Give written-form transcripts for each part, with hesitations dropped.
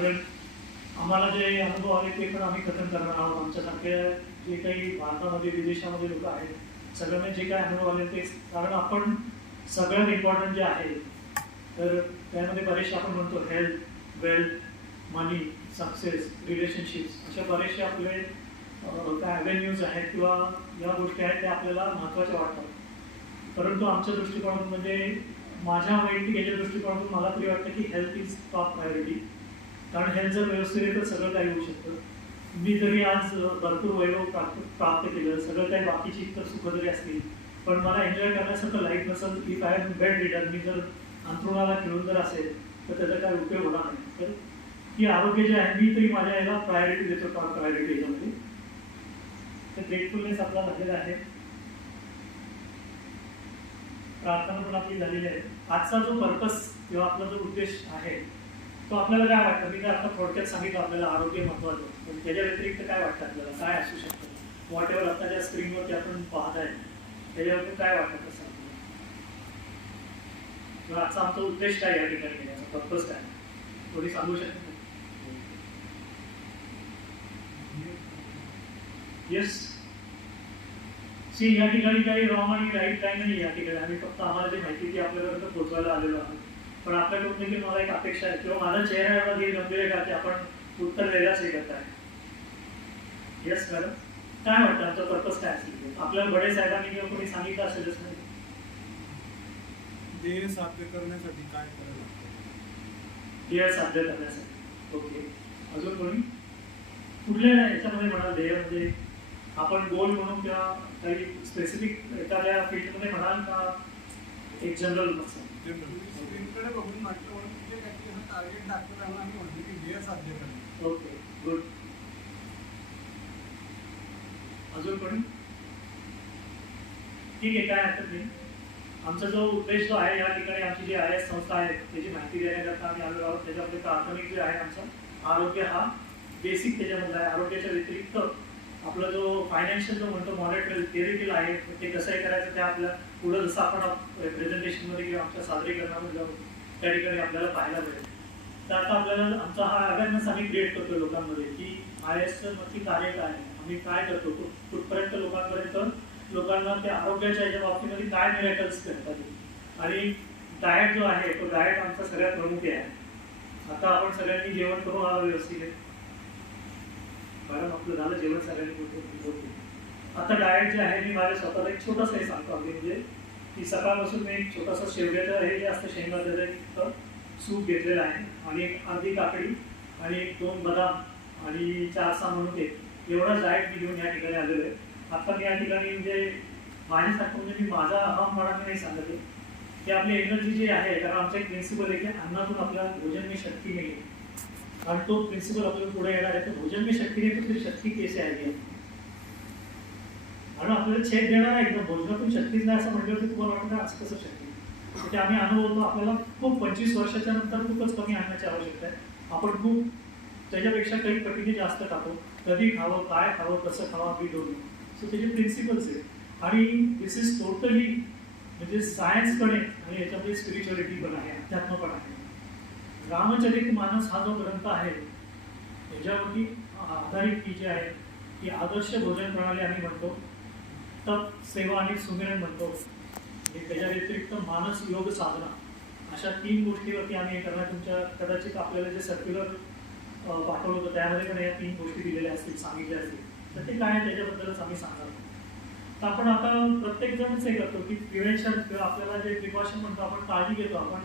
कारण आम्हाला जे अनुभव आले ते पण आम्ही कथन करणार आहोत. आमच्यासारख्या जे काही भारतामध्ये विदेशामध्ये लोक आहेत सगळ्यांना जे काही अनुभव आले ते, कारण आपण सगळ्यात इम्पॉर्टंट जे आहे तर त्यामध्ये बरेचसे आपण म्हणतो हेल्थ, वेल्थ, मनी, सक्सेस, रिलेशनशिप्स अशा बरेचसे आपले काय अव्हेन्यूज आहेत किंवा या गोष्टी आहेत त्या आपल्याला महत्त्वाच्या वाटतात. परंतु आमच्या दृष्टिकोनातून म्हणजे माझ्या वैयक्तिक याच्या दृष्टिकोनातून मला तरी वाटतं की हेल्थ इज टॉप प्रायोरिटी. कारण हेल्थ जर व्यवस्थित आहे तर सगळं काही होऊ शकतं. मी जरी आज भरपूर वैभव प्राप्त केलं, सगळं काही बाकीची इतर सुख जरी असतील, पण मला एन्जॉय करण्यासारखं लाईफ नसेल, if I am bedridden, मी जर अंथरुणाला खेळून जर असेल तर त्याचा काय उपयोग होणार नाही. तर ही आरोग्य जे आहे मी तरी माझ्या याला प्रायोरिटी देतो, टॉप प्रायोरिटी याच्यामध्ये. तर ग्रेटफुलनेस आपला झालेला आहे, प्रार्थना पण आपली झालेली आहे. आजचा जो पर्पस किंवा आपला जो उद्देश आहे तो आपल्याला काय वाटतं? मी तर आता थोडक्यात सांगितलं आपल्याला आरोग्य महत्वाचं, पण त्याच्या व्यतिरिक्त काय वाटतं आपल्याला, काय असू शकतं? व्हॉट एव्हर आता ज्या स्क्रीनवरती आपण पाहत आहे त्याच्यावरती काय वाटतं कसं किंवा आजचा आमचा उद्देश काय या ठिकाणी घेण्याचा पर्पज काय थोडी सांगू शकता? येस, सी या ठिकाणी काही रॉंग आणि राईट काही नाही. या ठिकाणी आम्ही फक्त आम्हाला जी माहिती ती आपल्यापर्यंत पोहोचवायला आलेलो आहोत. पण आपल्याकडून देखील मला एक अपेक्षा आहे किंवा माझा चेहऱ्यावर गंभीर आहे का की आपण उत्तर वेगळाच हे करत आहे. येस मॅडम, काय वाटतं आमचा पर्पज काय असेल? आपल्याला बडे साहेबांनी किंवा कोणी सांगितलं असेलच नाही, ध्येय साध्य करण्यासाठी काय करायला लागतं? ध्येय साध्य करण्यासाठी. ओके, अजून कोणी कुठल्या याच्यामध्ये म्हणाल ध्येय म्हणजे आपण गोल म्हणून किंवा काही स्पेसिफिक एखाद्या फील्डमध्ये म्हणाल का एक जनरल पर्सन? स्क्रीनकडे बघून म्हटलं म्हणून कुठे काहीतरी हा टार्गेट दाखवताना आम्ही म्हणतो की ध्येय साध्य करणे. Okay, good. अजून कोणी? ठीक आहे, काय हरकत नाही. आमचा जो उद्देश जो आहे या ठिकाणी आमची जी IAS संस्था आहे त्याची माहिती देण्याकरता आम्ही आलेलो आहोत. त्याच्यामध्ये प्राथमिक जे आहे आमचं आरोग्य हा बेसिक त्याच्यामधला आहे. आरोग्याच्या व्यतिरिक्त आपला जो फायनान्शियल जो म्हणतो मॉनिटरी ते देखील आहे. ते कसं करायचं ते आपल्या पुढं जसं आपण प्रेझेंटेशनमध्ये किंवा आमच्या सादरीकरणामध्ये जाऊ त्या ठिकाणी आपल्याला पाहायला मिळेल. तर आता आपल्याला आमचा हा अवेअरनेस आम्ही क्रिएट करतो लोकांमध्ये की IASचं नक्की कार्य काय आहे, आम्ही काय करतो, कुठपर्यंत लोकांना त्या आरोग्याच्या याच्या बाबतीमध्ये काय मिरॅकल्स करतात. आणि डाएट जो आहे तो डाएट आमचा सगळ्यात प्रमुख आहे. आता आपण सगळ्यांनी जेवण करून आलो व्यवस्थित आहे मॅडम, आपलं झालं जेवण सगळ्यांनी. आता डाएट जे आहे मी माझ्या स्वतःला एक छोटंसं हे सांगतो अगदी, म्हणजे की सकाळपासून मी एक छोटासा शेवग्याचं हे जे असतं शेंगा त्याचं सूप घेतलेलं आहे आणि एक अर्धी काकडी आणि एक 2 बदाम आणि 4-6 म्हणून एवढा डाएट मी घेऊन या ठिकाणी आलेलो आहे. आता मी या ठिकाणी म्हणजे माझ्यासारखं म्हणजे मी माझा अहमपणाने नाही सांगत आहे की आपली एनर्जी जी आहे, कारण आमचा एक प्रिन्सिपल आहे की अन्नातून आपल्याला भोजन में शक्ती नाही, आणि तो प्रिन्सिपल आपल्याला पुढे येणार आहे. तर भोजन में शक्ती नाही तर तरी शक्ती कैसे आहे, आणि आपल्याला छेद देणार आहे एकदम भोजनातून शक्तीच नाही असं म्हटलं तर तुम्हाला वाटतं असं कसं शक्य? ते आम्ही अनुभवतो. आपल्याला खूप 25 वर्षाच्या नंतर खूपच कमी अन्नाची आवश्यकता आहे. आपण खूप त्याच्यापेक्षा काही पटीने जास्त खातो. कधी खावं, काय खावं, कसं खावं, वी डोंट नो. सो त्याचे प्रिन्सिपल्स आहेत आणि दिस इज टोटली म्हणजे सायन्स पण आहे आणि याच्यामध्ये स्पिरिच्युअलिटी पण आहे, अध्यात्म पण आहे. रामचरित मानस हा जो ग्रंथ आहे त्याच्यावरती आधारित ही जी आहे ती आदर्श भोजन प्रणाली आम्ही म्हणतो, तप, सेवा आणि सुमिरन म्हणतो. त्याच्या व्यतिरिक्त मानस योग साधना अशा 3 गोष्टीवरती आम्ही हे करणार. तुमच्या कदाचित आपल्याला जे सर्क्युलर पाठवलं होतं त्यामध्ये पण या 3 गोष्टी दिलेल्या असतील, सांगितल्या असतील. तर ते काय आहे त्याच्याबद्दलच आम्ही सांगणार. तर आपण आता प्रत्येक जणच हे करतो की प्रिव्हेन्शन किंवा आपल्याला जे प्रिकॉशन म्हणतो आपण काळजी घेतो आपण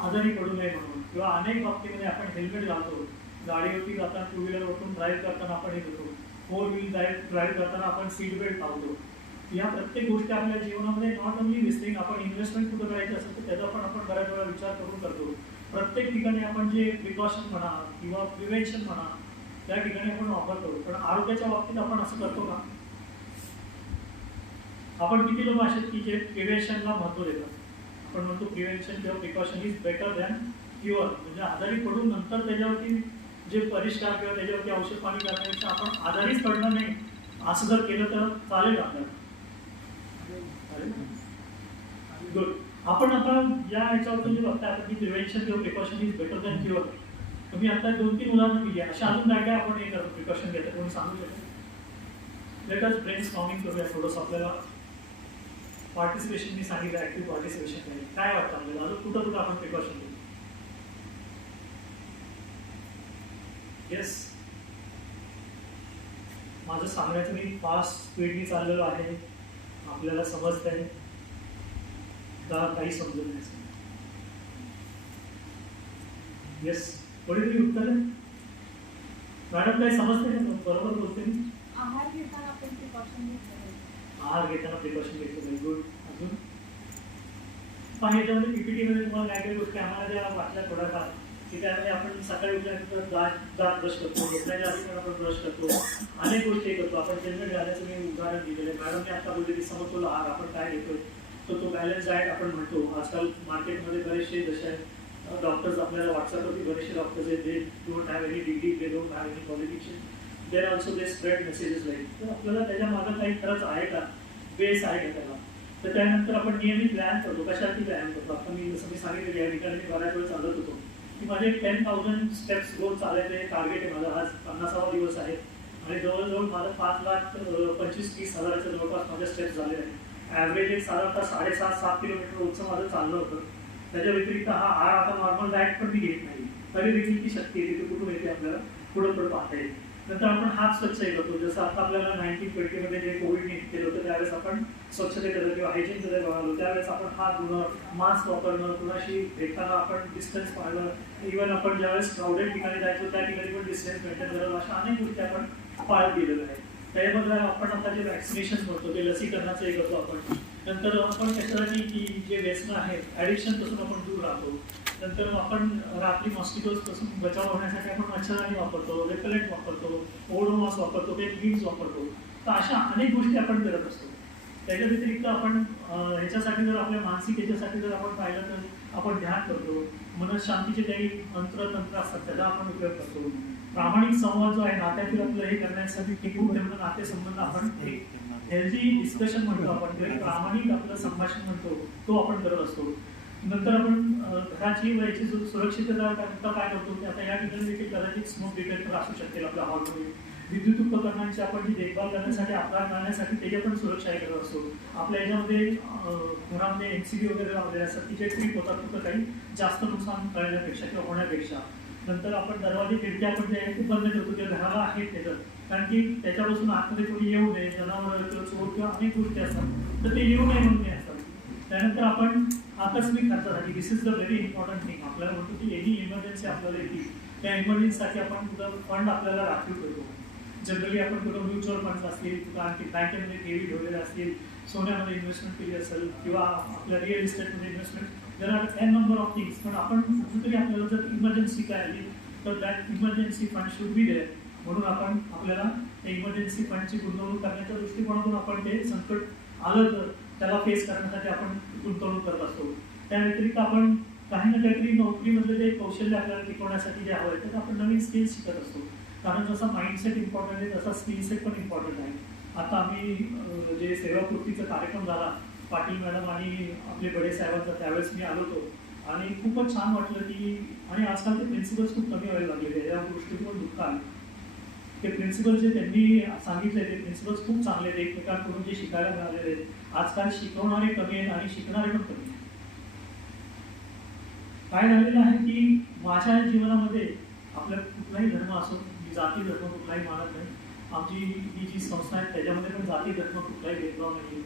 आजारी पडू नये म्हणून, किंवा अनेक बाबतीमध्ये आपण हेल्मेट घालतो. गाडीवरती जाताना 2 व्हीलरवरून ड्राईव्ह करताना आपण हे करतो. 4 व्हील ड्राईव्ह करताना आपण सीट बेल्ट लावतो. या प्रत्येक गोष्टी आपल्या जीवनामध्ये नॉट ओनली दिसते. आपण इन्व्हेस्टमेंट कुठं करायचं असेल तर त्याचा पण आपण बऱ्याच वेळा विचार करून करतो. प्रत्येक ठिकाणी आपण जे प्रिकॉशन म्हणा किंवा प्रिव्हेन्शन म्हणा त्या ठिकाणी आपण वापरतो. पण आरोग्याच्या बाबतीत आपण असं करतो का? आपण किती लोक असे की जे प्रिव्हेन्शनला महत्त्व देतात? आपण म्हणतो प्रिव्हेन्शन किंवा precaution is better than cure. म्हणजे आजारी पडून नंतर त्याच्यावरती जे परिष्कार किंवा त्याच्यावरती औषध पाणी करण्यापेक्षा आपण आजारीच पडणार नाही असं जर केलं तर चालेल आपल्याला. गुड. आपण आता या ह्याच्यावर जे बघताय आपण की प्रिव्हेन्शन किंवा precaution is better than cure. तुम्ही आता 2-3 उदाहरणं दिली, अशा अजून काय काय आपण हे करतो प्रिकॉशन घेतो, कोणी सांगू शकतो? लेट अस ब्रेनस्टॉर्मिंग करूया थोडंसं. आपल्याला पार्टिसिपेशन मी सांगितलं, ऍक्टिव्ह पार्टिसिपेशन नाही, काय वाटतं आपल्याला अजून कुठं कुठं आपण प्रिकॉशन घेऊ? येस, माझं सांगण्याचं मी फास्ट स्पीडनी चाललेलो आहे, आपल्याला समजतंय का काही समजत नाही? येस, कोणीतरी उत्तर आहे? मॅडम काही समजतंय का? बरोबर बोलते मी? आहार घेताना आपण प्रिकॉशन घेतलं आहार घेताना प्रिकॉशन घेतो. Very good. अजून पण ह्याच्यामध्ये पीपीटी मध्ये तुम्हाला काय काय गोष्टी आम्हाला ज्या वाटल्या थोड्याफार, की त्यामध्ये आपण सकाळी उठल्यानंतर दात ब्रश करतो, झोपण्याच्या आधी पण आपण ब्रश करतो, अनेक गोष्टी करतो. आपण जन्म झाल्याचं मी उदाहरण दिलेलं आहे. मॅडमने आता बोलले की समतोल आहार आपण काय घेतोय, तो बॅलन्स डाएट आपण म्हणतो. आजकाल मार्केटमध्ये बरेचसे जसे डॉक्टर्स आपल्याला व्हॉट्सअपवरती बरेचसे डॉक्टर्स आहेत, they don't have any degree, they don't have any qualification, there also they spread messages like. तर आपल्याला त्याच्या मागं काही खरंच आहे का, बेस आहे का त्याला? तर त्यानंतर आपण नियमित व्यायाम करतो. कशासाठी व्यायाम करतो? आता मी जसं मी सांगितलं या ठिकाणी मी बऱ्याच वेळ चालत होतो की माझे 10,000 स्टेप्स रोज चालायचं हे टार्गेट आहे माझा. आज 50वा दिवस आहे आणि जवळजवळ माझं 5,25,30 हजाराच्या जवळपास माझ्या स्टेप्स झाले आहेत. ॲव्हरेज एक साधारणतः 7.5-7 किलोमीटर रोजचं माझं चाललं होतं. त्याच्या व्यतिरिक्त हा आहार आता नॉर्मल डाएट पण मी घेत नाही, तरी देखील ती शक्ती येते, ती कुठून येते आपल्याला पुढं पुढं पाहता येईल. नंतर आपण हात स्वच्छ करतो. जसं आता आपल्याला 1920 मध्ये जे कोविडने केलं होतं त्यावेळेस आपण स्वच्छतेकडे किंवा हायजीनकडे बघालो. त्यावेळेस आपण हात धुणं, मास्क वापरणं, कुणाशी भेटताना आपण डिस्टन्स पाळणं, इव्हन आपण ज्यावेळेस क्राऊडेड ठिकाणी जायचो त्या ठिकाणी पण डिस्टन्स मेंटेन करणं, अशा अनेक गोष्टी आपण पाळत गेलेलो आहे. त्याच्याबद्दल आपण आता जे वॅक्सिनेशन म्हणतो ते लसीकरणाचं हे करतो आपण. नंतर आपण कशासाठी की जे व्यसन आहे ॲडिक्शन पासून आपण दूर राहतो. नंतर आपण रात्री मॉस्किटोज पासून बचाव होण्यासाठी आपण मच्छरदाणी वापरतो, रेपेलेंट वापरतो, ओडोमॉस वापरतो, काही क्रीम्स वापरतो. तर अशा अनेक गोष्टी आपण करत असतो. त्याच्या व्यतिरिक्त आपण ह्याच्यासाठी जर आपल्या मानसिक ह्याच्यासाठी जर आपण पाहिलं तर आपण ध्यान करतो, मनशांतीचे काही तंत्र असतात त्याचा आपण उपयोग करतो. प्रामाणिक संवाद जो आहे नात्यातील आपलं हे करण्यासाठी टिकून ठेवणं नातेसंबंध आपण एक हेल्दी डिस्कशन म्हणतो आपण, किंवा प्रामाणिक आपलं संभाषण म्हणतो तो आपण करत असतो. नंतर आपण घराची याची सुरक्षितता काय करतो की आता या ठिकाणी देखील कदाचित स्मोक डिटेक्टर असू शकतील आपल्या हॉलमध्ये. विद्युत उपकरणांची आपण जी देखभाल करण्यासाठी अपघात टाळण्यासाठी त्याची पण सुरक्षा करत असतो. आपल्या याच्यामध्ये घरामध्ये MCB वगैरे लावलेले असतात, तिचे ट्रीप होतात कुठं काही जास्त नुकसान करण्यापेक्षा किंवा होण्यापेक्षा. नंतर आपण दरवाजे खिडक्या आपण जे आहे ते बंद ठेवतो, त्या घराला आहेत त्याच्यात, कारण की त्याच्यापासून आतमध्ये कोणी येऊ नये, जनावर किंवा चोर किंवा अनेक गोष्टी असतात तर ते येऊ नये म्हणून असतात. त्यानंतर आपण आकस्मिक खर्चासाठी, this is the very important thing, आपल्याला म्हणतो की एनी इमर्जन्सी आपल्याला येतील त्या इमर्जन्सीसाठी आपण कुठं फंड आपल्याला राखीव ठेवतो. जनरली आपण कुठं म्युच्युअल फंड्स असतील, कुठं आणखी बँकेमध्ये ठेवी ठेवलेले असतील, सोन्यामध्ये इन्व्हेस्टमेंट केली असेल किंवा आपल्या रिअल इस्टेटमध्ये investment, there are an number of things. पण आपण कुठेतरी आपल्याला जर इमर्जन्सी काय आली तर that emergency fund should be there. म्हणून आपण आपल्याला त्या इमर्जन्सी फंडची गुंतवणूक करण्याच्या दृष्टिकोनातून आपण ते संकट आलं तर त्याला फेस करण्यासाठी आपण गुंतवणूक करत असतो. त्या व्यतिरिक्त आपण काही ना काहीतरी नोकरीमधले जे कौशल्य आपल्याला टिकवण्यासाठी जे हवं आहे तर आपण नवीन स्किल्स शिकत असतो. कारण जसा माइंडसेट इम्पॉर्टंट आहे तसा स्किल सेट पण इम्पॉर्टंट आहे. आता आम्ही जे सेवापूर्तीचा कार्यक्रम झाला पाटील मॅडम आणि आपले बडे साहेबांचा, त्यावेळेस मी आलो होतो आणि खूपच छान वाटलं की, आणि आजकाल ते प्रिन्सिपल्स खूप कमी व्हायला लागलेले, या गोष्टीतून दुःख आलं. ते प्रिन्सिपल जे त्यांनी सांगितले ते प्रिन्सिपल्स खूप चांगले आहेत, एकमेकांकडून जे शिकायला मिळालेले आहेत. आजकाल शिकवणारे कमी आहेत आणि शिकणारे पण कमी आहेत. काय झालेलं आहे की माझ्या जीवनामध्ये आपल्या कुठलाही धर्म असो, मी जाती धर्म कुठलाही मानत नाही. आमची ही जी संस्था आहे त्याच्यामध्ये पण जाती धर्म कुठलाही भेदभाव नाही.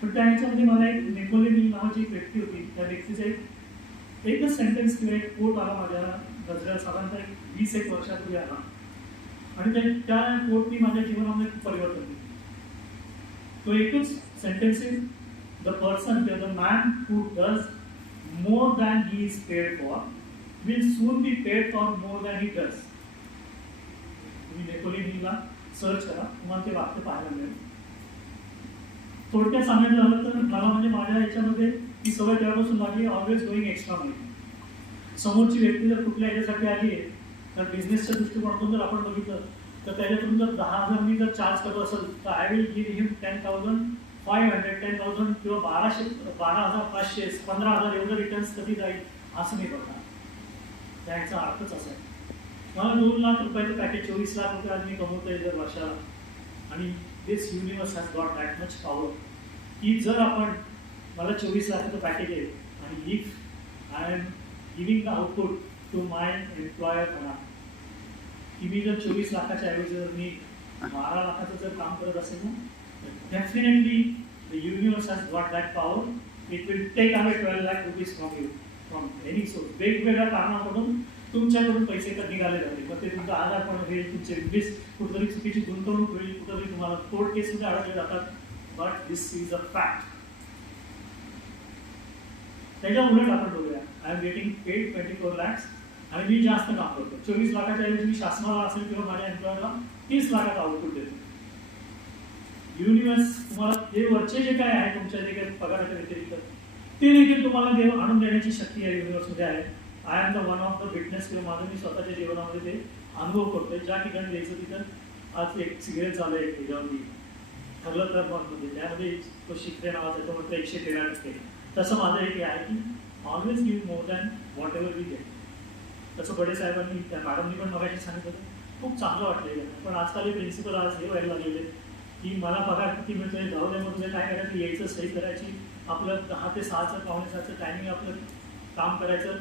पण त्या ह्याच्यामध्ये मला एक नेपोलियन नावाची एक व्यक्ती होती, त्या व्यक्तीचा एकच सेंटेन्स किंवा एक कोट आला माझ्या नजरेला, साधारणतः 20-1 वर्षापूर्वी आला आणि त्या कोटनी माझ्या जीवनामध्ये खूप परिवर्तन केलं. तो एकच sentence is the person the man who does more than he is paid for will soon be paid for more than he does. तुम्ही नेपोलियन हिलला सर्च करा, तुम्हाला ते वाक्य पाहायला मिळेल. थोडक्यात सांगायचं झालं तर मला म्हणजे माझ्या याच्यामध्ये ती सवय तेव्हापासून लागली, ऑलवेज गोईंग एक्स्ट्रा माइल. समोरची व्यक्ती जर कुठल्या याच्यासाठी आली आहे तर बिझनेसच्या दृष्टिकोनातून जर आपण बघितलं तर त्याच्यातून जर 10,000 मी जर चार्ज करत असेल तर आय विल गिव्ह हिम 10,500, 10,000 किंवा 12,500, 15,000 एवढं रिटर्न्स कधी जाईल असं नाही बघणार. त्याचा अर्थच असा आहे. मला 2 लाख रुपयाचं पॅकेज 24 लाख रुपये आज मी कमवतोय जर वर्षाला, आणि this universe has got that much power की जर आपण, मला 24 लाखाचं पॅकेज आहे आणि if I am giving the output to my employer म्हणा की मी जर 24 लाखाच्या ऐवजी जर मी 12 लाखाचं जर काम करत असेल ना, definitely the universe has got that power. It will take away 12 lakh rupees from you, from any source. वेगवेगळ्या कारणाकडून तुमच्याकडून पैसे तर निघाले जाते, मग ते तुमचा आजारपण होईल, तुमचे कुठेतरी चुकीची गुंतवणूक होईल, कुठेतरी तुम्हाला कोर्ट केसमध्ये अडकले जातात. But this is a fact. त्याच्या उलट आपण बघूया, I am getting paid 24 lakhs आणि मी जास्त काम करतो. 24 लाखाच्या ऐवजी मी शासनाला असेल किंवा माझ्या एम्प्लॉयरला 30 लाखाचं आउटपुट देतो. युनिवर्स तुम्हाला हे वरचे जे काय आहे तुमच्या जे काही पगाराच्या व्यतिरिक्त ते देखील तुम्हाला देव आणून देण्याची शक्ती या युनिवर्समध्ये आहे. I am the one of the witness किंवा माझं मी स्वतःच्या जीवनामध्ये ते अनुभव करतोय. ज्या ठिकाणी द्यायचं तिथं आज एक सिगरेट झालं आहे त्याच्यावरती ठरलं तर मगमध्ये त्यामध्ये तो शिकते नावाचा तो म्हटलं 113%. तसं माझं एक हे आहे की always give more than whatever we get. तसं बडे साहेबांनी त्या मॅडमनी पण मगाशी सांगितलं खूप चांगलं वाटलं. पण आजकाल हे प्रिन्सिपल आज हे व्हायला लागलेले की मला पगार किती मिळतोय, दवाखान्यामध्ये काय करायचं, यायचं सही करायची, आपलं 10 ते 6चं 5:45चं टायमिंग आपलं काम करायचं,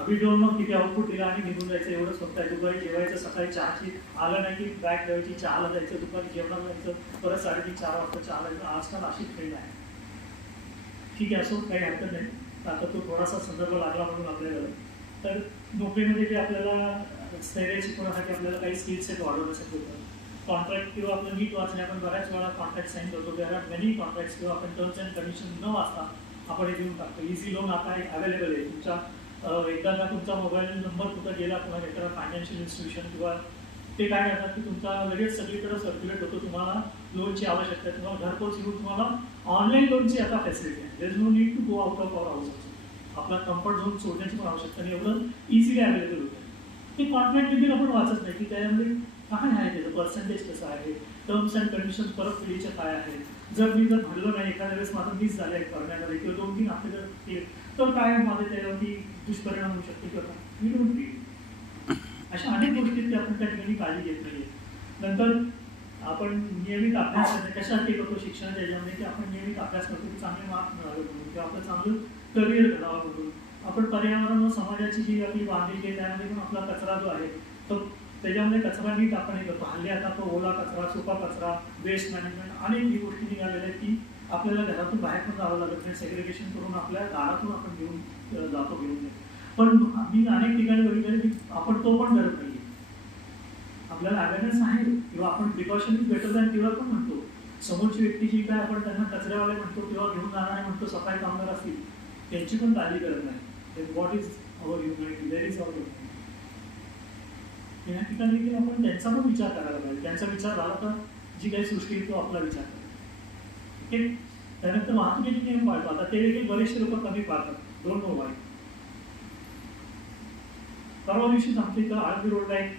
अभि डोंट नो किती आउटपुट दिला आणि निघून जायचं, एवढंच फक्त आहे. दुपारी जेवायचं, सकाळी चहाची आलं नाही की बॅग ठेवायची, चहाला जायचं, दुपारी जेवणाला जायचं, परत 3:30-4 वाजता चहाला जायचं. आजकाल अशी ट्रेंड आहे. ठीक आहे, असो काही हरकत नाही. आता तो थोडासा संदर्भ लागला म्हणून आपल्याला तर नोकरीमध्ये जे आपल्याला स्थैर्य शिकवण्यासाठी आपल्याला काही स्किल सेट वाढवण्यासाठी होतं. कॉन्ट्रॅक्ट किंवा आपलं नीट वाचणे, आपण बऱ्याच वेळा कॉन्ट्रॅक्ट साईन करतो. देर आर मेनी कॉन्ट्रॅक्ट्स किंवा आपण टर्म्स अँड कंडिशन न वाचता आपण हे देऊन टाकतो. इझी लोन आता अवेलेबल आहे तुमच्या. एकदा का तुमचा मोबाईल नंबर कुठं गेला कुणा एखादा फायनान्शियल इन्स्टिट्यूशन किंवा ते काय करतात की तुमचा लगेच सगळीकडे सर्क्युलेट होतो. तुम्हाला लोनची आवश्यकता आहे, तुम्हाला घरपोच येऊन तुम्हाला ऑनलाईन लोनची आता फॅसिलिटी आहे. There is no need to go out of our house. आपला कम्फर्ट झोन सोडण्याची पण आवश्यकता नाही, एवढं इझिली अवेलेबल होतं. ते कॉन्ट्रॅक्ट देखील आपण वाचत नाही की त्यामध्ये काय आहे, त्याचं पर्सेंटेज कसं आहे, टर्म्स अँड कंडिशन परतफेडीच्या काय आहे. जर मी जर भरलं नाही, एखाद्या वेळेस माझं मिस झालं आहे करण्यामध्ये किंवा 2-3 हफ्ते जर केले तर काय माझे त्याच्यावरती दुष्परिणाम होऊ शकते किंवा मी डोंट रीड. अशा अनेक गोष्टी ते आपण त्या ठिकाणी काळजी घेत नाही. नंतर आपण नियमित अभ्यास कशासाठी करतो शिक्षणाच्या याच्यामध्ये की आपण नियमित अभ्यास करतो की चांगले मार्क मिळावे म्हणून किंवा आपलं चांगलं करिअर घडावं म्हणून. आपण पर्यावरण व समाजाची जी आपली बांधिलकी आहे त्यामध्ये पण आपला कचरा जो आहे तो त्याच्यामध्ये कचरा नीट आपण हे करतो. हल्ली आता तो ओला कचरा, सुका कचरा, वेस्ट मॅनेजमेंट अनेक ही गोष्टी निघालेल्या आहेत की आपल्याला घरातून बाहेर पण जावं लागत नाही. सेग्रिगेशन करून आपल्या दारातून आपण घेऊन जातो घेऊन. पण मी अनेक ठिकाणी बघितलं की आपण तो पण करत नाही. आपल्याला अवेअरनेस आहे किंवा आपण प्रिकॉशन इज बेटर दॅन किंवा पण म्हणतो. समोरची व्यक्ती जी काय आपण त्यांना कचऱ्यावाले म्हणतो किंवा घेऊन जाणारे म्हणतो, सफाई कामगार असतील त्यांची पण काळजी करत नाही. What is our humanity, there is our humanity. या ठिकाणी देखील आपण त्यांचा पण विचार करायला पाहिजे. त्यांचा विचार झाला तर जी काही सृष्टी तो आपला विचार करेल. ओके. त्यानंतर वाहतुकीचे नियम पाळतो. आता ते देखील बरेचसे लोक कमी पाळतात. Don't know Y. परवा दिवशीच आमच्या इथं आळंदी रोडला एक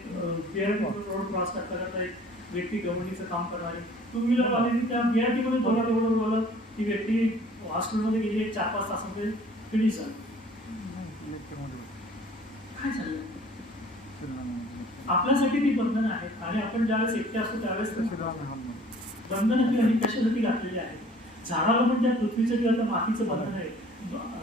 रोड क्रॉस करता एक व्यक्ती गव्हर्निंगचं काम करणारी टू व्हीलरवाले त्या BRT-मध्ये बोला ती व्यक्ती हॉस्पिटलमध्ये गेली. 4-5 तासामध्ये फिनिश झाली. काय झालं? आपल्यासाठी ती बंधनं आहेत आणि आपण ज्यावेळेस एकटे असतो त्यावेळेस बंधनं ही कशासाठी घातलेली आहेत. झाडाला पण त्या पृथ्वीचं किंवा त्या मातीचं बंधन आहे.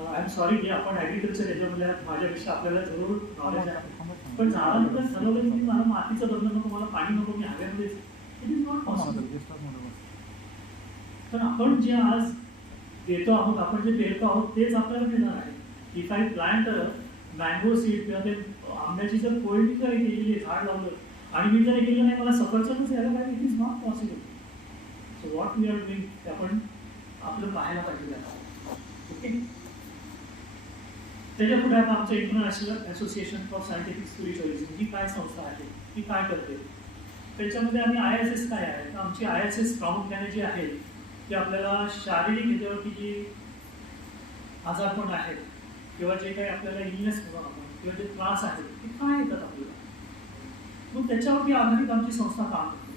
आय एम सॉरी की आपण ॲग्रिकल्चर याच्यामध्ये माझ्यापेक्षा आपल्याला जरूर नॉलेज आहे. पण झाडाला तर ठरवलं की मला मातीचं बंधन नको, मला पाणी नको, मी हव्यामध्ये. It is not possible. तर आपण जे आज देतो आहोत, आपण जे पेरतो आहोत तेच आपल्याला मिळणार आहे. If I plant mango seed किंवा ते आंब्याची जर कोळी केलेली झाड लावलं आणि मी जर केलं नाही मला सफरचंदच यायला पाहिजे, it is not possible. So what we are doing ते आपण आपलं पाहायला पाहिजे. ओके. त्याच्या पुढे आता आमचं इंटरनॅशनल असोसिएशन फॉर सायंटिफिक स्पिरिच्युअलिझम ही काय संस्था आहे, ती काय करते. त्याच्यामध्ये आम्ही ISS काय आहे तर आमची ISS प्रामुख्याने जी आहे ती आपल्याला शारीरिक ह्याच्यावरती जी आजारपण आहेत किंवा जे काही आपल्याला इलनेस म्हणून आपण किंवा जे त्रास आहेत ते काय येतात आपल्याला, मग त्याच्यावरती आधारित आमची संस्था काम करते.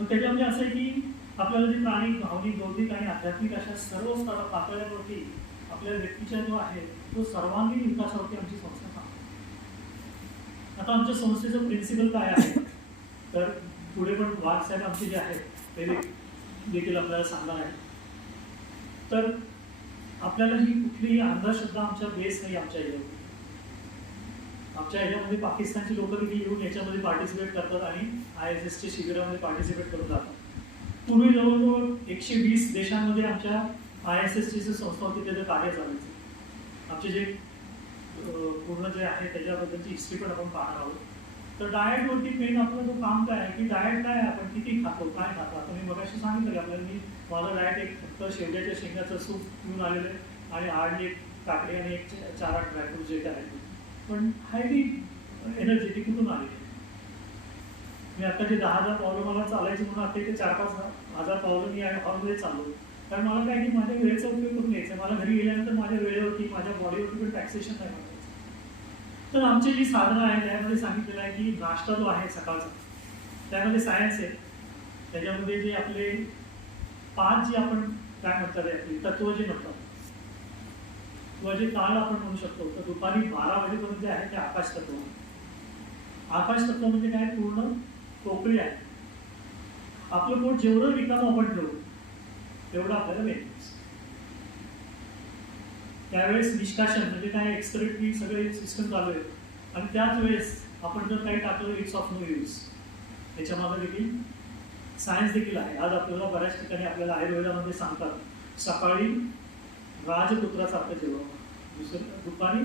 मग त्याच्यामध्ये असं आहे की आपल्याला जे प्राणिक, भावनिक, बौद्धिक आणि आध्यात्मिक अशा सर्व पातळ्यांवरती आपल्या व्यक्तीचा जो आहे तो सर्वांगीण विकासावरती आमची संस्था काम करते. आता आमच्या संस्थेचं प्रिन्सिपल काय आहे, तर पुढे पण वाघ साहेब आमचे जे आहेत ते देखील आपल्याला सांगणार आहे. तर आपल्याला ही कुठलीही अंधश्रद्धा आमच्या बेस नाही. आमच्या ह्याच्यामध्ये पाकिस्तानची लोक देखील येऊन याच्यामध्ये पार्टिसिपेट करतात आणि ISSच्या शिबिरामध्ये पार्टिसिपेट करून जातात. पूर्वी जवळजवळ 120 देशांमध्ये आमच्या ISSची जी संस्था होती त्याचं कार्य चालायचं. आमचे जे पूर्ण जे आहे त्याच्याबद्दलची हिस्ट्री पण आपण पाहणार आहोत. तर डाएटवरती मेन आपलं जो काम काय आहे की डाएट काय आहे, आपण किती खातो, काय खातो. आता मी मगाशी सांगितलं की आपल्याला मी माझं डाएट एक फक्त शेवग्याच्या शेंगाचं सूप पिऊन आलेलं आहे आणि हार्डली एक काकडी आणि एक 4-8 ड्रायफ्रूट जे काय आहे, पण हायली एनर्जेटिक कुठून आले. मी आता जे 10,000 पावलं मला चालायची म्हणून आता इथे 4-5 हजार पावलं मी हॉलमध्ये चाललो. कारण मला काय की माझ्या वेळेचा उपयोग करून घ्यायचा. मला घरी गेल्यानंतर माझ्या वेळेवरती माझ्या बॉडीवरती पण टॅक्सेशन नाही करायचं. तर आमची जी साधनं आहे त्यामध्ये सांगितलेलं आहे की नाश्ता जो आहे सकाळचा त्यामध्ये सायन्स आहे. त्याच्यामध्ये जे आपले 5 जे आपण काय म्हणतात आपली तत्व जे म्हणतात किंवा जे काळ आपण म्हणू शकतो, तर दुपारी 12 वाजेपर्यंत जे आहे ते आकाश तत्व. आकाश तत्व म्हणजे काय, पूर्ण पोकळी आहे. आपलं पोट जेवढं रिकामं आपण ठेवू तेवढं आपल्याला मिळेल. त्यावेळेस निष्काशन म्हणजे काय, एक्सक्रेटरी सगळे सिस्टम चालू आहे आणि त्याच वेळेस आपण जर काही टाकलं इट्स ऑफ नो यूज. त्याच्यामागे देखील सायन्स देखील आहे. आज आपल्याला बऱ्याच ठिकाणी आपल्याला आयुर्वेदामध्ये सांगतात सकाळी राजपुत्रासारखं जेवावं, दुपारी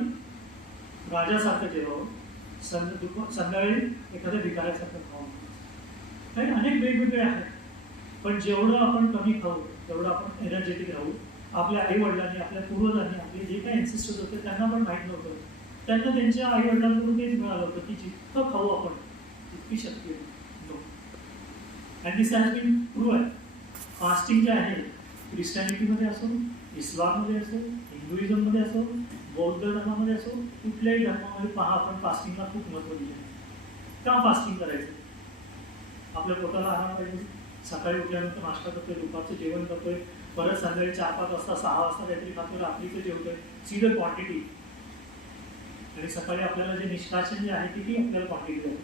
राजासारखं जेवावं, संध्याकाळी एखाद्या भिकाऱ्यासारखं खावं. काही अनेक वेगवेगळे आहेत, पण जेवढं आपण कमी खाऊ तेवढं आपण एनर्जेटिक राहू. आपल्या आईवडिलांनी, आपल्या पूर्वजांनी, आपले जे काही एन्सिस्टर्स होते त्यांना पण माहीत नव्हतं. त्यांना त्यांच्या आईवडिलांकडून तेच मिळालं होतं की जितकं खाऊ आपण तितकी शक्ती आहे. And this has been prove आहे. फास्टिंग जे आहे ख्रिश्चॅनिटीमध्ये असो, इस्लाममध्ये असो, हिंदुइझममध्ये असो, बौद्ध धर्मामध्ये असो, कुठल्याही धर्मामध्ये पहा आपण फास्टिंगला खूप महत्त्व दिलं आहे. का फास्टिंग करायचं? आपल्या पोटाला आराम पाहिजे. सकाळी उठल्यानंतर नाश्ता करतोय, दुपारचं जेवण करतोय, परत संध्याकाळी 4-5 वाजता 6 वाजता काहीतरी खातोय, रात्रीचं जेवतोय. See the quantity. आणि सकाळी आपल्याला जे निष्काशन जे आहे ती आपल्याला क्वांटिटी आहे.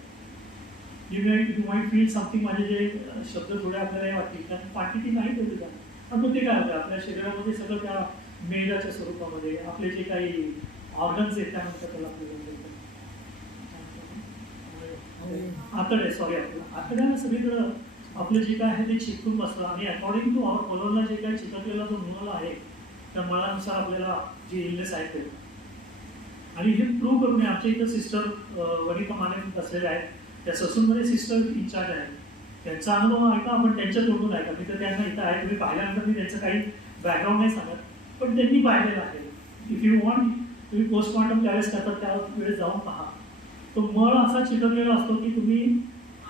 यू माइट फील समथिंग, माझे जे शब्द थोडे आपल्याला हे वाटतील कारण क्वांटिटी नाही तेवढी जात. पण मग ते काय होतं, आपल्या शरीरामध्ये सगळं त्या मेदाच्या स्वरूपामध्ये आपले जे काही ऑर्गन्स आहेत त्यानंतर त्याला आपल्याला आतडे आतड्याला सगळीकडं आपलं जे काय आहे ते चिकटून बसलं आणि अकॉर्डिंग टू आवर कॉलरला जे काही चिकटलेला जो मळ आहे त्या मळानुसार आपल्याला जे इलनेस आहेत ते. आणि हे प्रूव्ह करून आमच्या इथं सिस्टर वनिता माने बसलेल्या आहेत. त्या ससूनमध्ये सिस्टर इन्चार्ज आहेत. त्यांचा अनुभव ऐका, आपण त्यांच्या तोंडून ऐका. मी तर त्यांना इथं आहे, तुम्ही पाहिल्यानंतर मी त्यांचं काही बॅकग्राऊंड नाही सांगत, पण त्यांनी पाहिलेलं आहे. इफ यू वॉन्ट, तुम्ही पोस्टमॉर्टम त्यावेळेस करतात त्यावेळेस जाऊन पहा. तो मळ असा चिकटलेला असतो की तुम्ही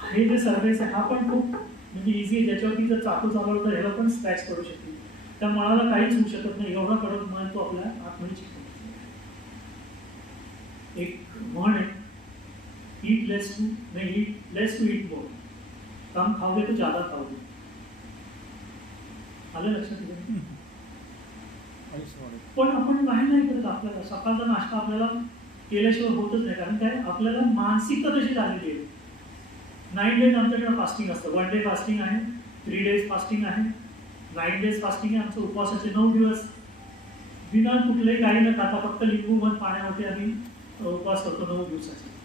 हे जे सर्व्हिस आहे हा पण खूप म्हणजे इझी आहे, ज्याच्यावरती जर चाकू चालवलं तर ह्याला पण स्क्रॅच करू शकते. त्या मळाला काहीच होऊ शकत नाही, एवढा कडक मळ तो आपल्या आतमध्ये चिकटतो. एक म्हण आहे, ईट लेस टू ईट मोर. कम खाओगे तो ज्यादा खाओगे. आलं लक्षात? पण आपण बाहेर नाही करत. आपल्याला सकाळचा नाश्ता आपल्याला केल्याशिवाय होतच नाही, कारण काय आपल्याला मानसिकता तशी झालेली आहे. 9 days आमच्याकडे फास्टिंग असतं. 1 day फास्टिंग आहे, 3 days फास्टिंग आहे, 9 days फास्टिंग आहे. आमचं उपवासाचे 9 दिवस बिना कुठलेही काही न खाता फक्त लिंबू मध पाण्यामध्ये आम्ही उपवास करतो 9 दिवसाचे.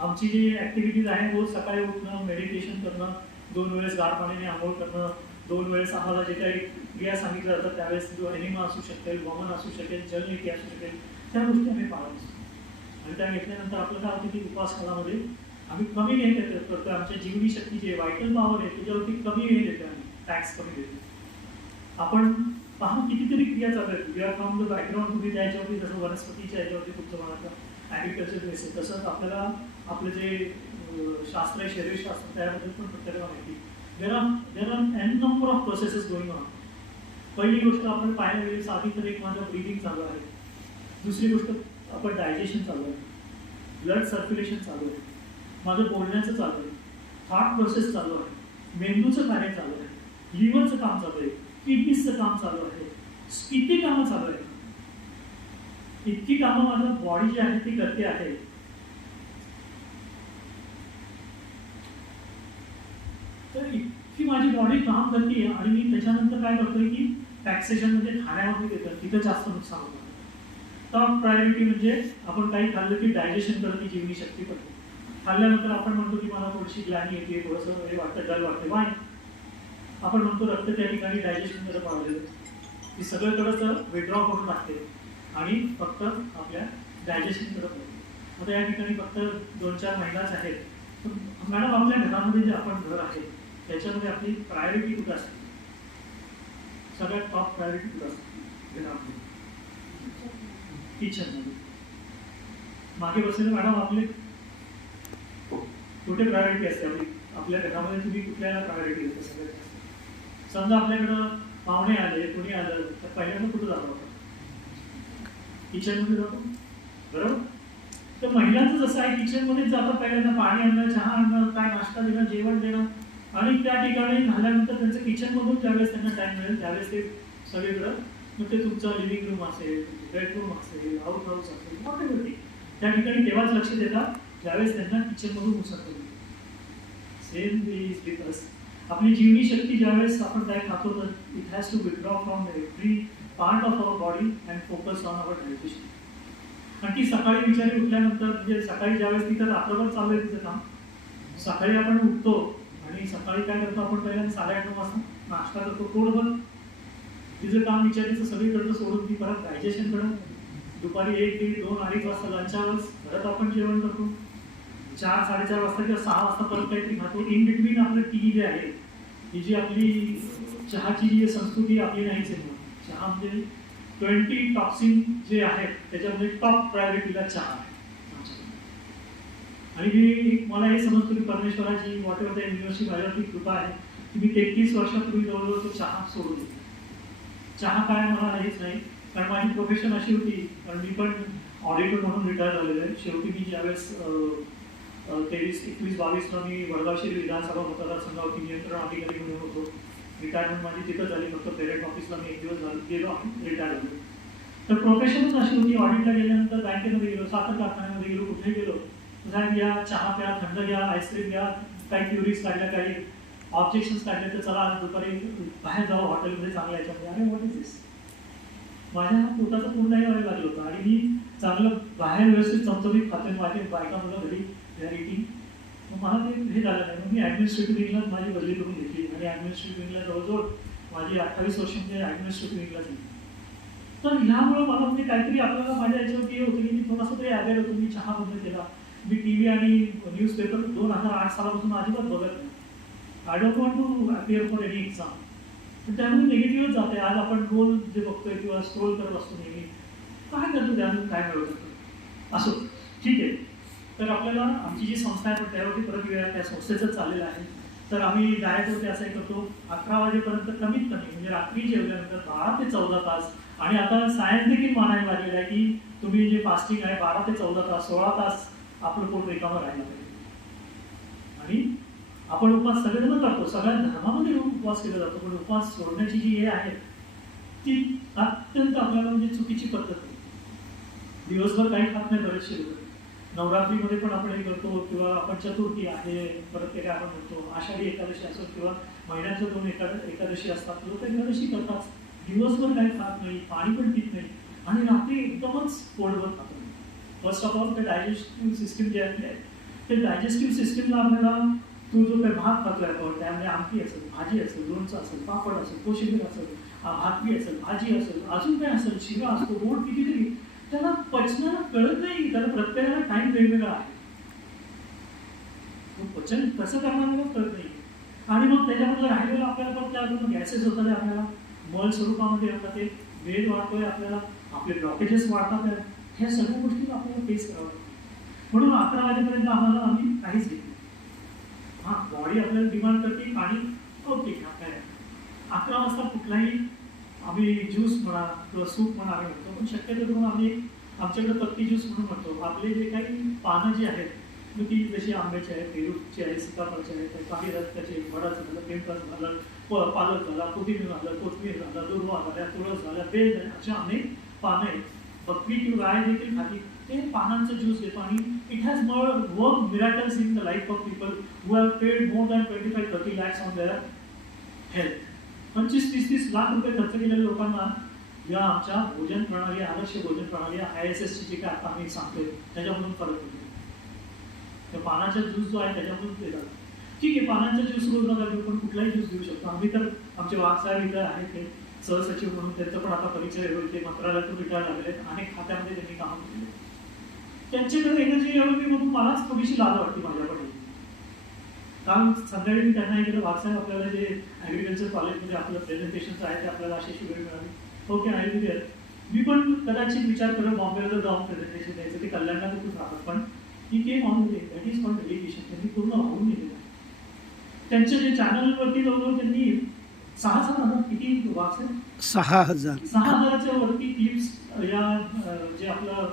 आमची जी ॲक्टिव्हिटीज आहे रोज सकाळी उठणं, मेडिटेशन करणं, 2 वेळेस गार पाण्याने आंघोळ करणं, 2 वेळेस आम्हाला जे काही क्रिया सांगितल्या जातात त्यावेळेस जो एनिमा असू शकेल, वमन असू शकेल, जलनीती असू शकेल, त्या गोष्टी आम्ही पाळत असतो. आणि त्या घेतल्यानंतर आपलं काय होतं की उपवास काळामध्ये आम्ही कमी हे करतो. आमच्या जीवनी शक्ती जी आहे, व्हायटल पॉवर आहे, त्याच्यावरती कमी हे देतो, आम्ही टॅक्स कमी देतो. आपण पहा कितीतरी क्रिया चालू आहेत. We are from the background. तुम्ही त्याच्यावरती जसं वनस्पतीच्या याच्यावरती तुमचं म्हणायचं ॲग्रिकल्चर बेस आहे, तसंच आपल्याला आपलं जे शास्त्र आहे, शरीरशास्त्र, त्याबद्दल पण प्रत्येकाला माहिती. There are an number of processes going on. पहिली गोष्ट आपण पाहायला गेली साधी तर एक माझं ब्रीदिंग चालू आहे. दुसरी गोष्ट आपण डायजेशन चालू आहे, ब्लड सर्क्युलेशन चालू आहे, माझं बोलण्याचं चालू आहे, हार्ट प्रोसेस चालू आहे, मेंदूचं कार्य चालू आहे, लिव्हरचं काम चालू आहे, किडनीजचं काम चालू आहे. किती कामं चालू आहेत. इतकी कामं माझं बॉडी जी आहे ती करते आहे. तर इतकी माझी बॉडी काम करते आणि मी त्याच्यानंतर काय करतोय की टॅक्सेशन म्हणजे खाण्यामध्ये देतो तिथं जास्त नुकसान होतं. टॉप प्रायोरिटी म्हणजे आपण काही खाल्लं की डायजेशन करत जीवनी शक्ती पडते. खाल्ल्यानंतर आपण म्हणतो की मला थोडीशी ग्लानी येते, थोडंसं हे वाटतं, डल वाटते. वाय आपण म्हणतो रक्त त्या ठिकाणी डायजेशन करत वाढलेलं ती सगळीकडंच विड्रॉ करून टाकते आणि फक्त आपल्या डायजेशन करत नाही. आता या ठिकाणी फक्त 2-4 महिलाच आहेत. मॅडम आपल्या घरामध्ये जे आपण घर आहे त्याच्यामध्ये आपली प्रायोरिटी कुठं असते? सगळ्यात टॉप प्रायोरिटी कुठं असते घरामध्ये? किचनमध्ये. मागे बसलेले मॅडम आपले कुठे प्रायोरिटी असते आपली? आपल्या घरामध्ये तुम्ही कुठल्या प्रायोरिटी असते सगळ्यात? समजा आपल्याकडं पाहुणे आले, कोणी आलं तर पहिल्यांदा कुठं जातो आपण? किचनमध्ये जातो, बरोबर? तर महिलांचं जसं आहे किचनमध्येच जातं, पहिल्यांदा पाणी आणणं, चहा आणणं, काय नाश्ता देणं, जेवण देणं आणि त्या ठिकाणी झाल्यानंतर त्यांचं किचनमधून ज्यावेळेस त्यांना टाइम मिळेल त्यावेळेस ते सगळीकडं मग ते तुमचं लिव्हिंग रूम असेल, बेडरूम असेल, आउट हाऊस असेल, वॉटेवर त्या ठिकाणी तेव्हाच लक्ष देतात ज्यावेळेस त्यांना किचनमधून उसळतं. Same is with us. आपली जीवनी शक्ती ज्यावेळेस आपण काय खातो तर it has to withdraw from every part of our body and focus on our digestion. आणि ती सकाळी बिचारी उठल्यानंतर म्हणजे सकाळी ज्यावेळेस तिथं रात्रभर चालू आहे तिचं काम, सकाळी आपण उठतो आणि सकाळी काय करतो आपण पहिल्यांदा 8:30-9 वाजता नाश्ता करतो, पोटभर तिचं काम विचारायचं सगळीकडचं सोडून ती परत डायजेशन करत दुपारी 1, 1, 2, 2:30 वाजता लंचावरच परत आपण जेवण करतो. 4-4:30 वाजता किंवा 6 वाजता परत काहीतरी खातो. इन बिटवीन आपलं टी जे आहे ही जी आपली चहाची जी संस्कृती आपली नाहीच आहे. चहा म्हणजे 20 टॉक्सिन जे आहेत त्याच्यामध्ये टॉप प्रायोरिटीला चहा आहे. आणि मला हे समजतो की परमेश्वराची वॉटेवर त्या युनिव्हर्सिटी माझ्यावरती कृपा आहे की मी 33 वर्षापूर्वी जवळजवळ तो चहा सोडून दिला. चहा काय मला नाहीच नाही, कारण माझी प्रोफेशन अशी होती, कारण मी पण ऑडिटर म्हणून रिटायर झालेलो आहे. शेवटी मी ज्यावेळेस 23-21-22ला मी वडगाव शहरी विधानसभा मतदारसंघावरती नियंत्रण अधिकारी म्हणून होतो. रिटायरमेंट माझी तिथं झाली, फक्त पेरेंट ऑफिसला मी 1 दिवस गेलो आणि रिटायर झालो. तर प्रोफेशनच अशी होती, ऑडिटला गेल्यानंतर बँकेमध्ये गेलो, साखर कारखान्यामध्ये गेलो, कुठे गेलो साहेब घ्या, चहा प्या, थंड घ्या, आईस्क्रीम घ्या, काही क्युरीज काढल्या, काही ऑब्जेक्शन्स काढले तर चला आज दुपारी बाहेर जावं हॉटेलमध्ये चांगल्या याच्यामध्ये. अरे व्हॉट इज दिस? माझ्या पोटाचं पूर्ण हे व्हायला लागलं होतं आणि मी चांगलं बाहेर व्यवस्थित चमचमीत खाते, माझे बायका मुलं घरी रियालिटी. मग मला ते हे झालं नाही. मग मी ॲडमिनिस्ट्रेटिव्ह विंगला माझी बदली करून घेतली आणि ॲडमिनिस्ट्रेटिव्ह विंगला जवळजवळ माझी 28 वर्ष म्हणजे ॲडमिनिस्ट्रेटिव्ह विंगला झाली. तर ह्यामुळं मला म्हणजे काहीतरी आपल्याला माझ्या याच्यावरती हे होतं की मी थोडंसं तरी अवेअर होतो. मी चहा बंद केला. मी टी व्ही आणि न्यूजपेपर 2008 सालापासून अजिबात बघत नाही. I don't want to appear for any exam. पण त्यामुळे निगेटिव्हच जाते. आज आपण रोल जे बघतोय किंवा स्क्रोल करत असतो नेहमी, काय करतो त्यातून काय मिळवत असतो असो, ठीक आहे. तर आपल्याला आमची जी संस्था आहे पण त्यावरती परत वेळा त्या संस्थेचं चाललेलं आहे. तर आम्ही डायटवरती असंही करतो 11 वाजेपर्यंत कमीत कमी म्हणजे रात्री जेवल्यानंतर 12 ते 14 तास. आणि आता सायन्स देखील मानायला लागलेलं आहे की तुम्ही जे फास्टिंग आहे 12 ते 14 तास 16 तास आपलं पोट रिकामं राहिलं पाहिजे. आणि आपण उपवास सगळेजण करतो, सगळ्या धर्मामध्ये उपवास केला जातो, पण उपवास सोडण्याची जी हे आहे ती अत्यंत आपल्याला म्हणजे चुकीची पद्धत आहे. दिवसभर काही खात नाही बरेचसे लोक. नवरात्रीमध्ये पण आपण हे करतो किंवा आपण चतुर्थी आहे, परत ते काय आपण म्हणतो आषाढी एकादशी असो किंवा महिन्याच्या 2 एकादशी असतात, लोक एकादशी करतात, दिवसभर काही खात नाही, पाणी पण पित नाही आणि रात्री एकदमच पोटभर खातो. फर्स्ट ऑफ ऑल ते डायजेस्टिव्ह सिस्टीम जे आहे ते डायजेस्टिव्ह सिस्टीमला आपल्याला तो जो काही भात खातोय आपण त्यामध्ये आमटी असेल, भाजी असेल, लोणचं असेल, पापड असेल, कोशिंबीर असेल, भाकरी असेल, भाजी असेल, अजून काय असेल, शिरा असतो, गोड कितीतरी, त्याला पचनाला कळत नाही. त्याला प्रत्येकाला टाइम वेगवेगळा आहे. पचन कसं करणार कळत नाही. आणि मग त्याच्यामधलं राहिलेलं आपल्याला पण त्या गॅसेस होतात, आपल्याला मल स्वरूपामध्ये येतात, ते वेळ वाढतोय, आपल्याला आपले ब्लॉकेजेस वाढतात. ह्या सर्व गोष्टी आपल्याला फेस करावं लागतात. म्हणून 11 वाजेपर्यंत आम्ही काहीच घेतलं. हां, बॉडी आपल्याला डिमांड करते पाणी, ओके काय 11 वाजता कुठलाही आम्ही ज्यूस म्हणा किंवा सूप म्हणा आम्ही म्हणतो, पण शक्यतो करून आम्ही आमच्याकडे पत्ती ज्यूस म्हणून म्हणतो. आपले जे काही पानं जी आहेत मग ती जशी आंब्याची आहे, पेरूची आहे, सीताफळाची आहे, काही रस्त्याचे वडाचं झालं, पेंपराचं झालं, पालक झाला, पुदिना झालं, कोथिंबीर झालं, दुर्वा झाल्या, तुळस झाल्या, बेल झाल्या, अशा अनेक पानं आहेत. बकरी किंवा गाय देखील खाती ते पानांचं ज्यूस घेतो आणि it has work miracles in the life of people who have paid more than 25-30 lakhs on their health. 25-30 lakh रुपये खर्च केलेल्या लोकांना या आमच्या भोजन प्रणाली, आदर्श भोजन प्रणाली ISS ची जी काय आता आम्ही सांगतोय त्याच्यामधून फरक पडतो. त्या पानाचा ज्यूस जो आहे त्याच्यामधून ते जातो. ठीक आहे, पानांचा ज्यूस रोज नका घेऊ, पण कुठलाही ज्यूस घेऊ शकतो. आम्ही तर आमचे वाघ साहेब इथं आहेत, ते सहसचिव म्हणून त्यांचा पण आता परिचय होईल. ते मंत्रालयातून रिटायर झालेले आहेत, अनेक खात्यामध्ये त्यांनी काम केले. त्यांच्याकडे एनर्जी एवढी बघून मलाच थोडीशी लाज वाटते माझ्याकडे. कारण संध्याकाळी मी त्यांना केलं, वाघ साहेब आपल्याला जे ॲग्रिकल्चर कॉलेजमध्ये आपलं प्रेझेंटेशन आहे ते आपल्याला अशी वेळ मिळाली. Okay, I will there. मी पण कदाचित विचार करेन बॉम्बेला जर जाऊन प्रेझेंटेशन द्यायचं, ते कल्याणला खूप राहतात, पण he came on day that is called dedication. त्यांनी पूर्ण वाहून गेलेलं आहे. त्यांच्या जे चॅनलवरती जवळजवळ त्यांनी 6,000 किती वाचले 6,000च्या वरती क्लिप्स या जे आपलं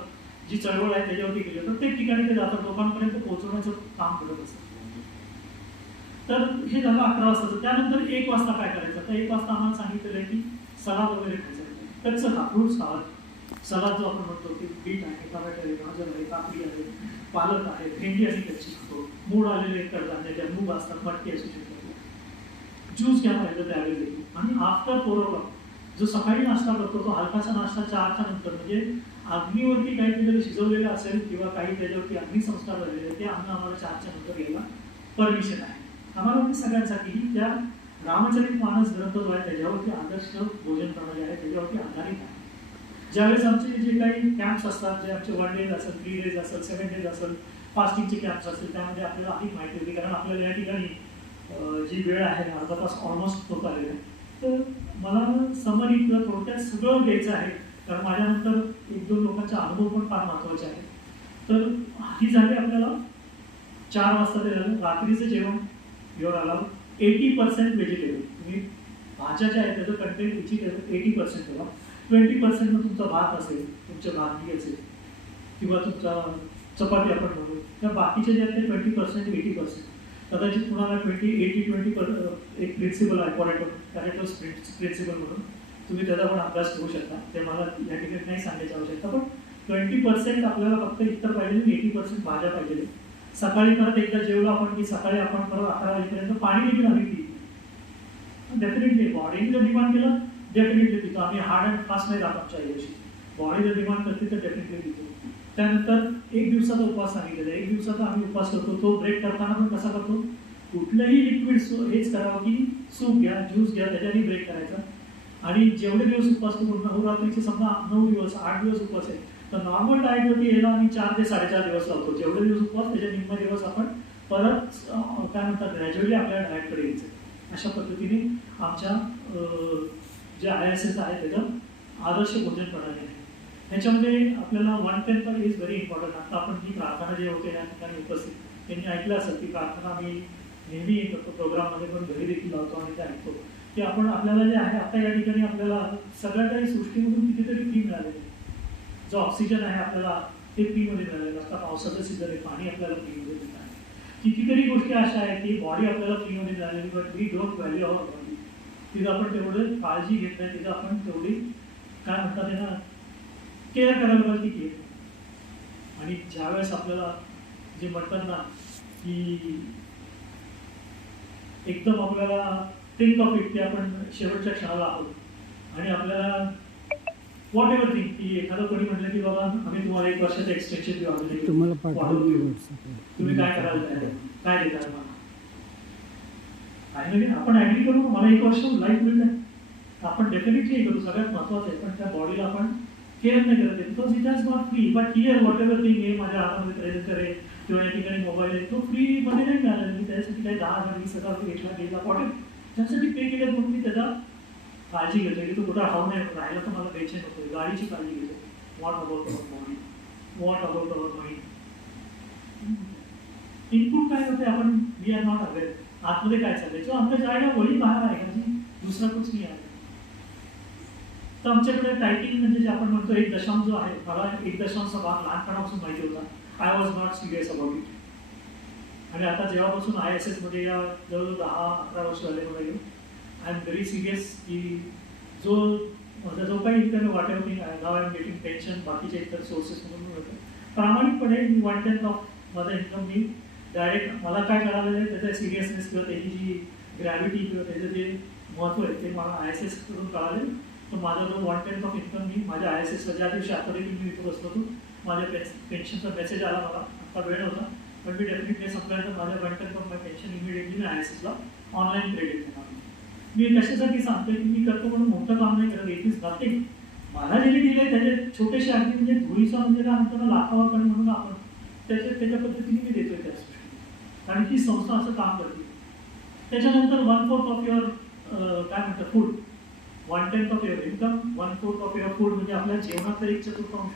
जी चळवळ आहे त्याच्यावरती गेले. प्रत्येक ठिकाणी ते जातात, लोकांपर्यंत पोहोचवण्याचं काम करत असतात. तर हे झालं 11 वाजताचं. त्यानंतर 1 वाजता काय करायचं? तर 1 वाजता आम्हाला सांगितलेलं आहे की सलाद वगैरे खायचं. कच्चं खा, फ्रूट्स खावा. सलाद जो आपण म्हणतो की बीट आहे, टमाटर आहे, गाजर आहे, काकडी आहे, पालक आहे, भेंडी आणि कच्ची खातो, मूड आलेले कडधान्य ज्या मूग असतात, मटकी असू शकतात. ज्यूस घ्या पाहिजे त्यावेळी देखील. आणि आफ्टर 4 o'clock जो सकाळी नाश्ता करतो तो हलकासा नाश्ता 4च्या नंतर, म्हणजे अग्नीवरती काहीतरी शिजवलेलं असेल किंवा काही त्याच्यावरती अग्निसंस्कार झालेले ते अन्न आम्हाला 4च्या नंतर घ्यायला परमिशन आहे. आम्हाला म्हणजे सगळ्यांसाठी त्या रामचरित मानस ग्रंथ जो आहे त्याच्यावरती आदर्श भोजन प्रणाली आहे, त्याच्यावरती आधारित आहे. ज्यावेळेस आमचे जे काही कॅम्प्स असतात, जे आमचे 1 days असेल, 3 days असेल, 7 days असेल, फास्टिंगचे कॅम्प्स असतील, त्यामध्ये आपल्याला अधिक माहिती होती. कारण आपल्याला या ठिकाणी जी वेळ आहे अर्धा तास ऑलमोस्ट होत आलेला आहे. तर मला समरी किंवा थोडक्यात सगळं द्यायचं आहे, कारण माझ्यानंतर 1-2 लोकांचे अनुभव पण फार महत्त्वाचे आहेत. तर ही झाली आपल्याला 4 वाजता ते झालं. रात्रीचं जेवण युअर अलाउड 80% व्हेजिटेबल. तुम्ही भाज्या ज्या आहेत त्याचं कंटेंट इची 80% ठेवा. 20% मग तुमचा भात असेल, तुमच्या भाकरी असेल किंवा तुमचा चपाती आपण म्हणू, त्या बाकीचे जे आहेत ते 20% 80%. कदाचित कुणाला 80-20 एक प्रिन्सिपल आहे, पॅरेटोस प्रिन्सिपल म्हणून, तुम्ही त्याचा पण अभ्यास करू शकता. ते मला या ठिकाणी नाही सांगायची आवश्यकता, पण 20% आपल्याला फक्त इतर पाहिजे, 80% भाज्या पाहिजे. सकाळी परत एकदा जेवलो आपण की सकाळी आपण परत 11 वाजेपर्यंत पाणी देखील आम्ही पितो. डेफिनेटली बॉडीने जर डिमांड केलं डेफिनेटली पितो. आम्ही हार्ड अँड फास्ट नाही राहत आमच्या आयुष्यात. बॉडी जर डिमांड करते तर डेफिनेटली पितो. त्यानंतर 1 दिवसाचा उपवास सांगितलेला आहे. 1 दिवसाचा आम्ही उपवास करतो. तो ब्रेक करताना पण कसा करतो? कुठलंही लिक्विड हेच करावं की सूप घ्या, ज्यूस घ्या, त्याच्याने ब्रेक करायचा. आणि जेवढे दिवस उपवास करून नवरात्रीचे समजा 9 दिवस 8 दिवस उपवास आहे, तर नॉर्मल डाएटवरती यायला आम्ही 4 ते 4.5 दिवस लावतो. जेवढे दिवस उपवास त्याच्या निम्मा दिवस आपण परत काय म्हणतात ग्रॅज्युअली आपल्या डाएटकडे यायचं. अशा पद्धतीने आमच्या जे ISS आहे त्याचं आदर्श भोजन प्रणाली आहे. ह्याच्यामध्ये आपल्याला 110 इज व्हेरी इम्पॉर्टंट. आता आपण जी प्रार्थना जे होते या ठिकाणी उपस्थित त्यांनी ऐकलं असेल की प्रार्थना आम्ही नेहमी करतो, प्रोग्राममध्ये पण घरी देखील लावतो आणि ते ऐकतो की आपण आपल्याला जे आहे आता या ठिकाणी आपल्याला सगळ्या काही सृष्टीमधून कितीतरी फ्री मिळालेली आहे. जो ऑक्सिजन आहे आपल्याला ते फ्रीमध्ये मिळालेलं. आता पावसाचं सीझन आहे, पाणी आपल्याला फ्रीमध्ये मिळणार आहे. कितीतरी गोष्टी अशा आहेत की बॉडी आपल्याला फ्रीमध्ये मिळालेली, but we don't value our body. तिथं आपण तेवढं काळजी घेत नाही, तिथं आपण तेवढी काय म्हणतात त्यांना केअर करायला पाहिजे की. आणि ज्यावेळेस आपल्याला जे म्हणतात ना की एकदम आपल्याला थिंक ऑफ इट की आपण शेवटच्या क्षणाला आहोत आणि आपल्याला व्हॉट एव्हर थिंक की एखादं कोणी म्हटलं की बाबा आम्ही तुम्हाला 1 वर्षाचं एक्सटेन्शन देऊ, तुम्ही काय करायला काय देता मला काय नाही. आपण ॲग्री करू, मला 1 वर्ष लाईफ मिळत आहे, आपण डेफिनेटली हे करू. सगळ्यात महत्त्वाचं आहे, पण त्या बॉडीला आपण केअर नाही करत आहे. Because it has not free. But here what ever thing आहे, माझ्या हातामध्ये प्रेझेंटर आहे किंवा या ठिकाणी मोबाईल आहे, तो फ्रीमध्ये नाही मिळाला. मी त्याच्यासाठी काही 10,000 20,000 घेतला गेला पॉटेल त्यासाठी पे केलं, म्हणून मी त्याचा काळजी घेतो की तो कुठं राहू नये. राहिला तर मला टेन्शन होतं, गाडीची काळजी घेतो. What about our body, what about our mind. Input काय होते आपण वी आर नॉट अवेअर. आतमध्ये काय चाललंय जो आमच्या जायला वळी बाहेर आहे का दुसरा कुछ नाही आहे. तर आमच्याकडे टायपिंग म्हणजे जे आपण म्हणतो 1 दशांश जो आहे, मला 1 दशांशचा भाग लहानपणापासून माहिती होता. I was not serious about it. आणि आता जेव्हापासून ISS मध्ये या जवळजवळ 10-11 वर्ष झाले मला येऊन आय एम व्हेरी सिरियस की जो काही इतर वाटेवरती नाव आय एम गेटिंग पेन्शन बाकीचे इतर सोर्सेस म्हणून मिळतं, प्रामाणिकपणे 1/10 ऑफ माझा इन्कम मी डायरेक्ट मला काय कळालेलं आहे त्याचा सिरियसनेस किंवा त्याची जी ग्रॅव्हिटी किंवा त्याचं जे महत्त्व आहे ते मला ISS कडून कळाले. तर माझा जो 1/10 ऑफ इन्कम मी माझ्या ISSला ज्या दिवशी आता देखील मी इथं बसलो होतो माझ्या पेन्शनचा मेसेज आला मला. आता वेळ होता पण मी डेफिनेटली संपल्यानंतर माझ्या 1/10 ऑफ माय पेन्शन इमिडिएटली मी ISSला ऑनलाईन क्रेडिट करणार. मी कशासाठी सांगतोय की मी करतो म्हणून मोठं काम नाही करत. It is nothing. मला जे दिले त्याचे छोटेसे अगदी म्हणजे धुळीचा म्हणजे काय म्हणतो ना लाखावा कण म्हणून आपण त्याच्या पद्धतीने मी देतोय त्या गोष्टी. कारण ही संस्था असं काम करते. त्याच्यानंतर 1/4 ऑफ युअर काय म्हणतात food 1/10 of your income 1/4 of your food म्हणजे आपल्या जेवणाचा 1/4 भाग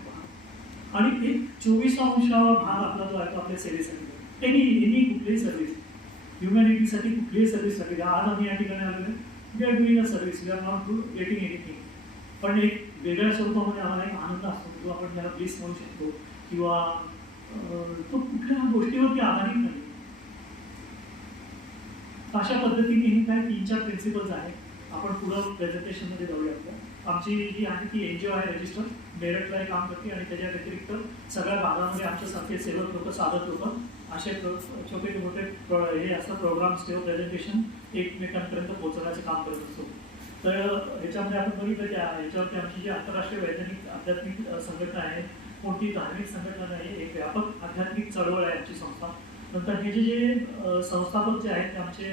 आणि 1/24 भाग आपला जो आहे तो आपल्या सेवेसाठी एनी कुठलीही सर्व्हिस ह्युमॅनिटीसाठी कुठलीही सर्व्हिससाठी आज आम्ही या ठिकाणी आलेलो we are doing a service we are not getting anything. पण एक वेगळ्या स्वरूपामध्ये आम्हाला एक आनंद असतो किंवा आपण त्याला ब्लिस म्हणू शकतो किंवा तो कुठल्या गोष्टीवरती आधारित नाही. अशा पद्धतीने हे काय 3-4 प्रिन्सिपल्स आहेत. आपण पुढं प्रेझेंटेशनमध्ये जाऊया. आमची जी आहे ती NGO आहे रजिस्टर मेरठला काम करते आणि त्याच्या व्यतिरिक्त सगळ्या भागामध्ये आमच्यासारखे सेवक लोक साधक लोक असे छोटे मोठे हे असं प्रोग्राम्स किंवा प्रेझेंटेशन एकमेकांपर्यंत पोहोचवण्याचं काम करत असतो. तर ह्याच्यामध्ये आपण बघितलं की ह्याच्यावरती आमची जी आंतरराष्ट्रीय वैज्ञानिक आध्यात्मिक संघटना आहे कोणती धार्मिक संघटना नाही एक व्यापक आध्यात्मिक चळवळ आहे आमची संस्था. नंतर हे जे संस्थापक जे आहेत ते आमचे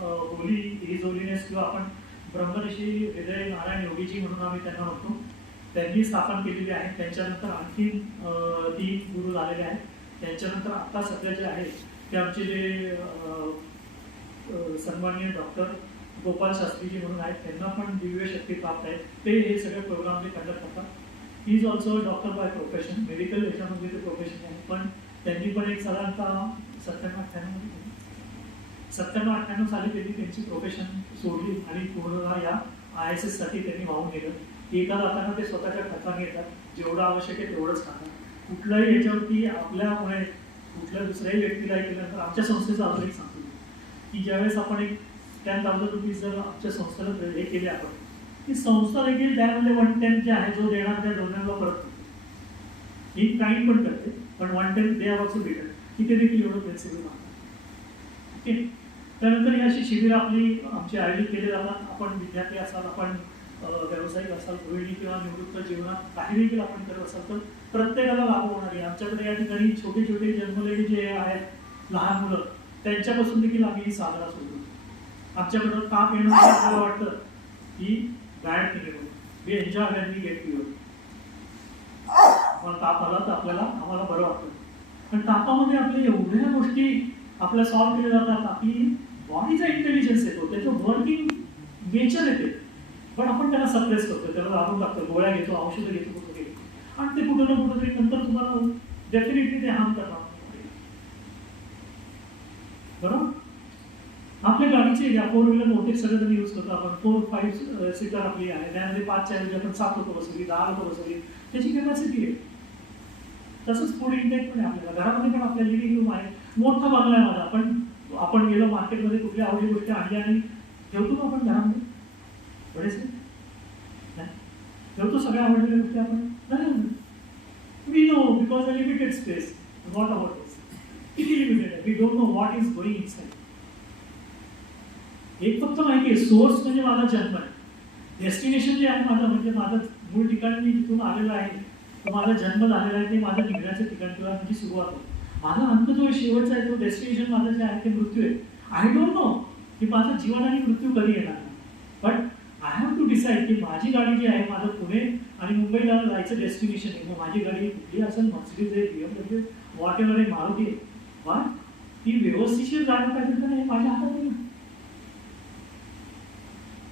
होली हिज होलीनेस किंवा आपण ब्रह्मऋषी हृदय नारायण योगीजी म्हणून आम्ही त्यांना म्हणतो. त्यांनी स्थापन केलेली आहे. त्यांच्यानंतर आणखी 3 गुरु झालेले आहेत. त्यांच्यानंतर आता सध्या जे आहे ते आमचे जे सन्माननीय डॉक्टर गोपाल शास्त्रीजी म्हणून आहेत त्यांना पण दिव्य शक्ती प्राप्त आहे. ते हे सगळे प्रोग्राम जे कंडक्ट करतात. He is also doctor by profession medical याच्यामध्ये ते प्रोफेशन आहे. पण त्यांनी पण एक साधारणतः 97-98 साली त्यांनी त्यांची प्रोफेशन सोडली आणि पूर्ण या ISS साठी त्यांनी वाहून गेलं. एका जाताना ते स्वतःच्या खर्चाने येतात. जेवढं आवश्यक आहे तेवढंच खातात. कुठल्याही याच्यावरती आपल्यामुळे कुठल्या दुसऱ्याही व्यक्तीला केल्यानंतर आमच्या संस्थेचं अजून एक सांगतो की ज्यावेळेस आपण एक 10,000 रुपीज जर आमच्या संस्थेला हे केले आपण ती संस्था देखील त्यामध्ये 1/10 जे आहे जो देणार त्या दोन्यांना परत करतो. ही काइंड पण करते पण 1/10 दे आर ऑल्सो बेटर. तिथे देखील एवढं प्रिन्सिपल मानतात. ओके. त्यानंतर ही अशी शिबिर आमची आयोजित केली जातात. आपण विद्यार्थी असाल आपण व्यावसायिक असाल गृहिणी किंवा निवृत्त जीवनात काही देखील आपण करत असाल तर प्रत्येकाला लागू होणारी आमच्याकडे या ठिकाणी छोटे छोटे जन्मलेले जे आहेत लहान मुलं त्यांच्यापासून देखील आम्ही ही साजरा सुरू आमच्याकडं ताप येणं आपल्याला वाटतं की बॅड थिंग आहे. We enjoy when we get fever. मला ताप आला तर आम्हाला बरं वाटतं. पण तापामध्ये आपल्या एवढ्या गोष्टी आपल्या सॉल्व्ह केल्या जातात. आपली बॉडीचा इंटेलिजन्स येतो त्याचं वर्किंग नेचर येते पण आपण त्याला सप्रेस करतो त्याला दाबून टाकतो गोळ्या घेतो औषधं घेतो कुठं घेतो आणि ते कुठं ना कुठं तरी नंतर तुम्हाला डेफिनेटली ते हार्म करणार. बरोबर. आपल्या गाडीचे या 4 व्हीलर बहुतेक सगळेजण यूज करतो आपण 4-5 सीटर आपली आहे त्यामध्ये 5च्या ऐवजी आपण 7 लोक बसवली 10 लोक बसवली त्याची कॅपॅसिटी आहे. तसंच फूड इंटेक पण आहे आपल्याला घरामध्ये पण आपल्या लिव्हिंग रूम आहे मोठा बंगला आहे माझा पण आपण गेलो मार्केटमध्ये कुठल्या आवडी गोष्टी आणल्या आणि ठेवतो का आपण घरामध्ये बरेच नाही ठेवतो सगळ्या आवडलेल्या गोष्टी आपण नाही. We know because a limited space not about this किती लिमिटेड आहे. We don't know what is going inside. एक फक्त माहिती आहे सोर्स म्हणजे माझा जन्म आहे. डेस्टिनेशन जे आहे माझं म्हणजे माझं मूळ ठिकाण मी जिथून आलेलं आहे तो माझा जन्म झालेला आहे ते माझं निघण्याचं ठिकाण किंवा माझी सुरुवात आहे. माझा अंत जो शेवटचा आहे तो डेस्टिनेशन माझं जे आहे ते मृत्यू आहे. आय डोंट नो की माझं जीवन आणि मृत्यू कधी येणार but I have to decide की माझी गाडी जी आहे माझं पुणे आणि मुंबईला जायचं डेस्टिनेशन आहे. मग माझी गाडी कुठली असेल मर्सिडीज आहे BMW वॉट एव्हर आहे मारुती आहे पण ती व्यवस्थिशीर जाणं पाहिजे तर हे माझ्या हातात नाही.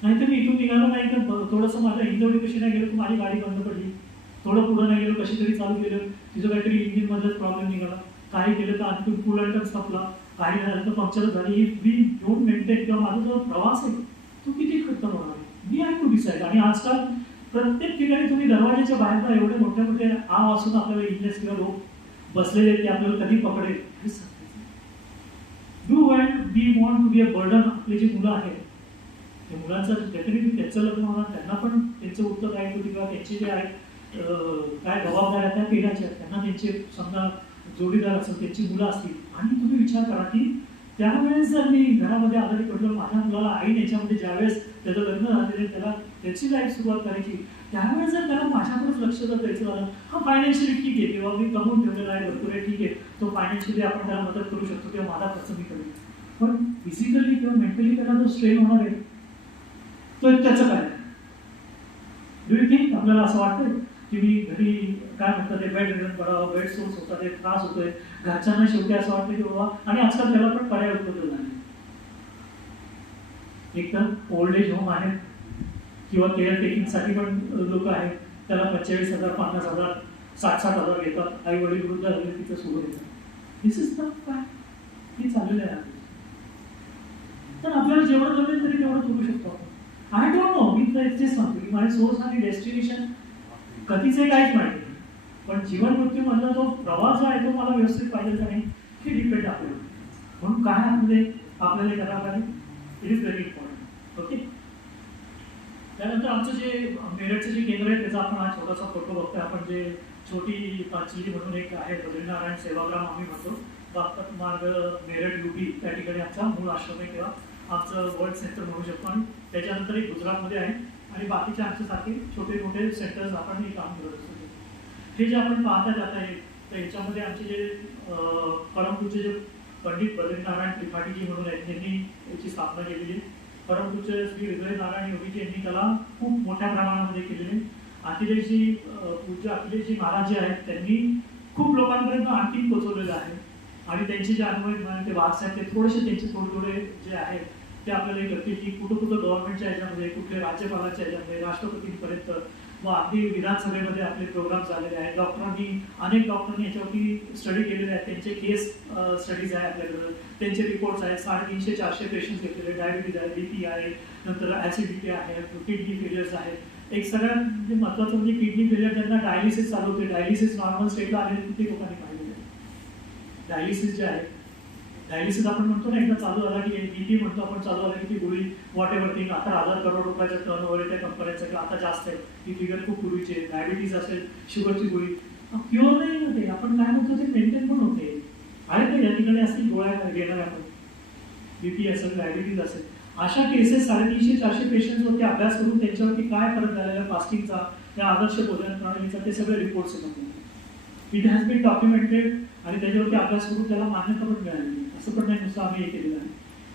नाहीतर मी इथून निघालो नाही तर थोडंसं माझ्या हिंदवडी कशी नाही गेलो तर माझी गाडी बंद पडली. थोडं पुढं नाही गेलो कशी तरी चालू केलं तिचं काहीतरी इंजिनमध्येच प्रॉब्लेम निघाला. काही केलं तर आणखी फुल अँटन संपला काही झालं तर पंक्चर झाली. वी डोंट मेंटेन किंवा माझा जो प्रवास आहे तो किती खर्च होणार आहे. मी हॅव टू डिसाईड. आणि आजकाल प्रत्येक ठिकाणी तुम्ही दरवाजाच्या बाहेर एवढे मोठे मोठे आव असून आपल्याला इंजिनियर्स किंवा लोक बसलेले आहेत की आपल्याला कधी पकडेल हे सांगायचं. Do and we want to be a burden. आपली जी मुलं आहेत त्या मुलांचं डेफिनेटली त्यांचं लग्न होणार त्यांना पण त्यांचं उत्तरदायित्व किंवा त्यांचे जे आहे काय जबाबदाऱ्या त्या पेराच्या आहेत. त्यांना त्यांचे समजा जोडीदार असेल, त्यांची मुलं असतील, आणि तुम्ही विचार करा की त्यावेळेस जर मी घरामध्ये आजारी पडलो, माझ्या मुलाला आईन याच्यामध्ये ज्यावेळेस त्याचं लग्न झालेलं, त्याला त्याची लाईफ सुरुवात करायची, त्यावेळेस जर त्याला माझ्याकडेच लक्ष जर द्यायचं झालं, हा फायनान्शियली ठीक आहे, किंवा मी कमवून ठेवलेला आहे भरपूर आहे, ठीक आहे, तो फायनान्शियली आपण त्याला मदत करू शकतो किंवा माझा खर्च मी करेन, पण फिजिकली किंवा मेंटली त्याला जो स्ट्रेन होणार आहे तो त्याचं काय? डू यू थिंक आपल्याला असं वाटतं की मी घरी काय म्हणतात ते बेड रिडन करावं, बेड सोर्स होतात, ते त्रास होतोय, घरच्यांना शेवटी असं वाटतं की बाबा, आणि आजकाल त्याला पण पर्याय उपलब्ध झाले. एक तर ओल्ड एज होम आहे किंवा केअर टेकिंगसाठी पण लोक आहेत, त्याला 45,000, 50,000, 60,000 घेतात, आई वडील वृद्ध झाले तिथं सुरू येतात. दिस इज द फॅक्ट, हे चाललेलं आहे. तर आपल्याला जेवढं जमेल तरी तेवढं करू शकतो आपण. आय डोंट नो, मी तर तेच सांगतो की माझे सोर्स आणि डेस्टिनेशन कधीच काहीच माहिती नाही, पण जीवन मृत्यू मधला जो प्रवास जो आहे तो मला व्यवस्थित पाहिजे का नाही हे डिपेंड आपल्याला. म्हणून काय आपल्याला करायला पाहिजे, it is very important. Okay. त्यानंतर आमचं जे मेरठचं जे केंद्र आहे त्याचा आपण हा छोटासा फोटो बघतोय. आपण जे छोटी पाचली म्हणून एक आहे, बद्रीनारायण सेवाग्राम आम्ही म्हणतो, बागपत मार्ग मेरठ युपी, त्या ठिकाणी आमचा मूळ आश्रम आहे किंवा आमचं वर्ल्ड सेंटर म्हणू शकतो. आणि त्याच्यानंतर एक गुजरातमध्ये आहे, आणि बाकीचे आमच्यासारखे छोटे मोठे सेंटर्स आपण हे काम करत असतो. हे जे आपण पाहता जात आहे तर याच्यामध्ये आमचे जे परमपूज्य जे पंडित बद्रीनारायण त्रिपाठीजी म्हणून आहेत, त्यांनी याची स्थापना केलेली. परमपूज्य श्री हृदयनारायण योगीजी यांनी त्याला खूप मोठ्या प्रमाणामध्ये केलेले. अखिलेशजी पूज्य अखिलेशजी महाराज जे आहेत त्यांनी खूप लोकांपर्यंत आणखी पोहोचवलेलं आहे, आणि त्यांचे जे अनुभव ते वागसाहेब ते थोडेसे त्यांचे थोडे जे आहेत ते आपल्याला कळते की कुठं गव्हर्नमेंटच्या ह्याच्यामध्ये, कुठले राज्यपालाच्या ह्याच्यामध्ये, राष्ट्रपतींपर्यंत व अगदी विधानसभेमध्ये आपले प्रोग्राम झालेले आहेत. अनेक डॉक्टरांनी याच्यावरती स्टडी केलेले आहेत, त्यांचे केस स्टडीज आहे आपल्याकडे, त्यांचे रिपोर्ट्स आहेत. 350-400 पेशंट घेतलेले, डायबिटीज आहे, बीपी आहे, नंतर ऍसिडिटी आहे, किडनी फेलियर्स आहेत. एक सगळ्यात म्हणजे महत्त्वाचं म्हणजे किडनी फेलियर, त्यांना डायलिसिस चालू होते. डायलिसिस नॉर्मल स्टेटला आले किती लोकांनी पाहिलेलं आहे. डायलिसिस जे आहे, डायलिसिस आपण म्हणतो ना, एकदा चालू झाला की बीपी म्हणतो आपण, चालू झाला की ती गोळी वॉट एव्हर थिंग, आता 1,000 करोड रुपयाचा टर्नओव्हर आहे त्या कंपन्यांचा, किंवा आता जास्त आहे, ती फिगर खूप पूर्वीची आहे. डायबिटीज असेल, शुगरची गोळी प्युअर नाही होते, आपण काय म्हणतो ते मेंटेन पण होते. आहे तर या ठिकाणी असतील गोळ्या घेणार आपण, बीपी असेल, डायबिटीज असेल, अशा केसेस 350-400 पेशंट्सवरती अभ्यास करून त्यांच्यावरती काय फरक झालेला फास्टिंगचा, त्या आदर्श भोजन प्रणालीचा, ते सगळे रिपोर्ट्स येतात. इट हॅज बीन डॉक्युमेंटेड, आणि त्याच्यावरती अभ्यास करून त्याला मान्यता पण मिळाली. असं पण नाही नुसतं आम्ही हे केलेलं आहे.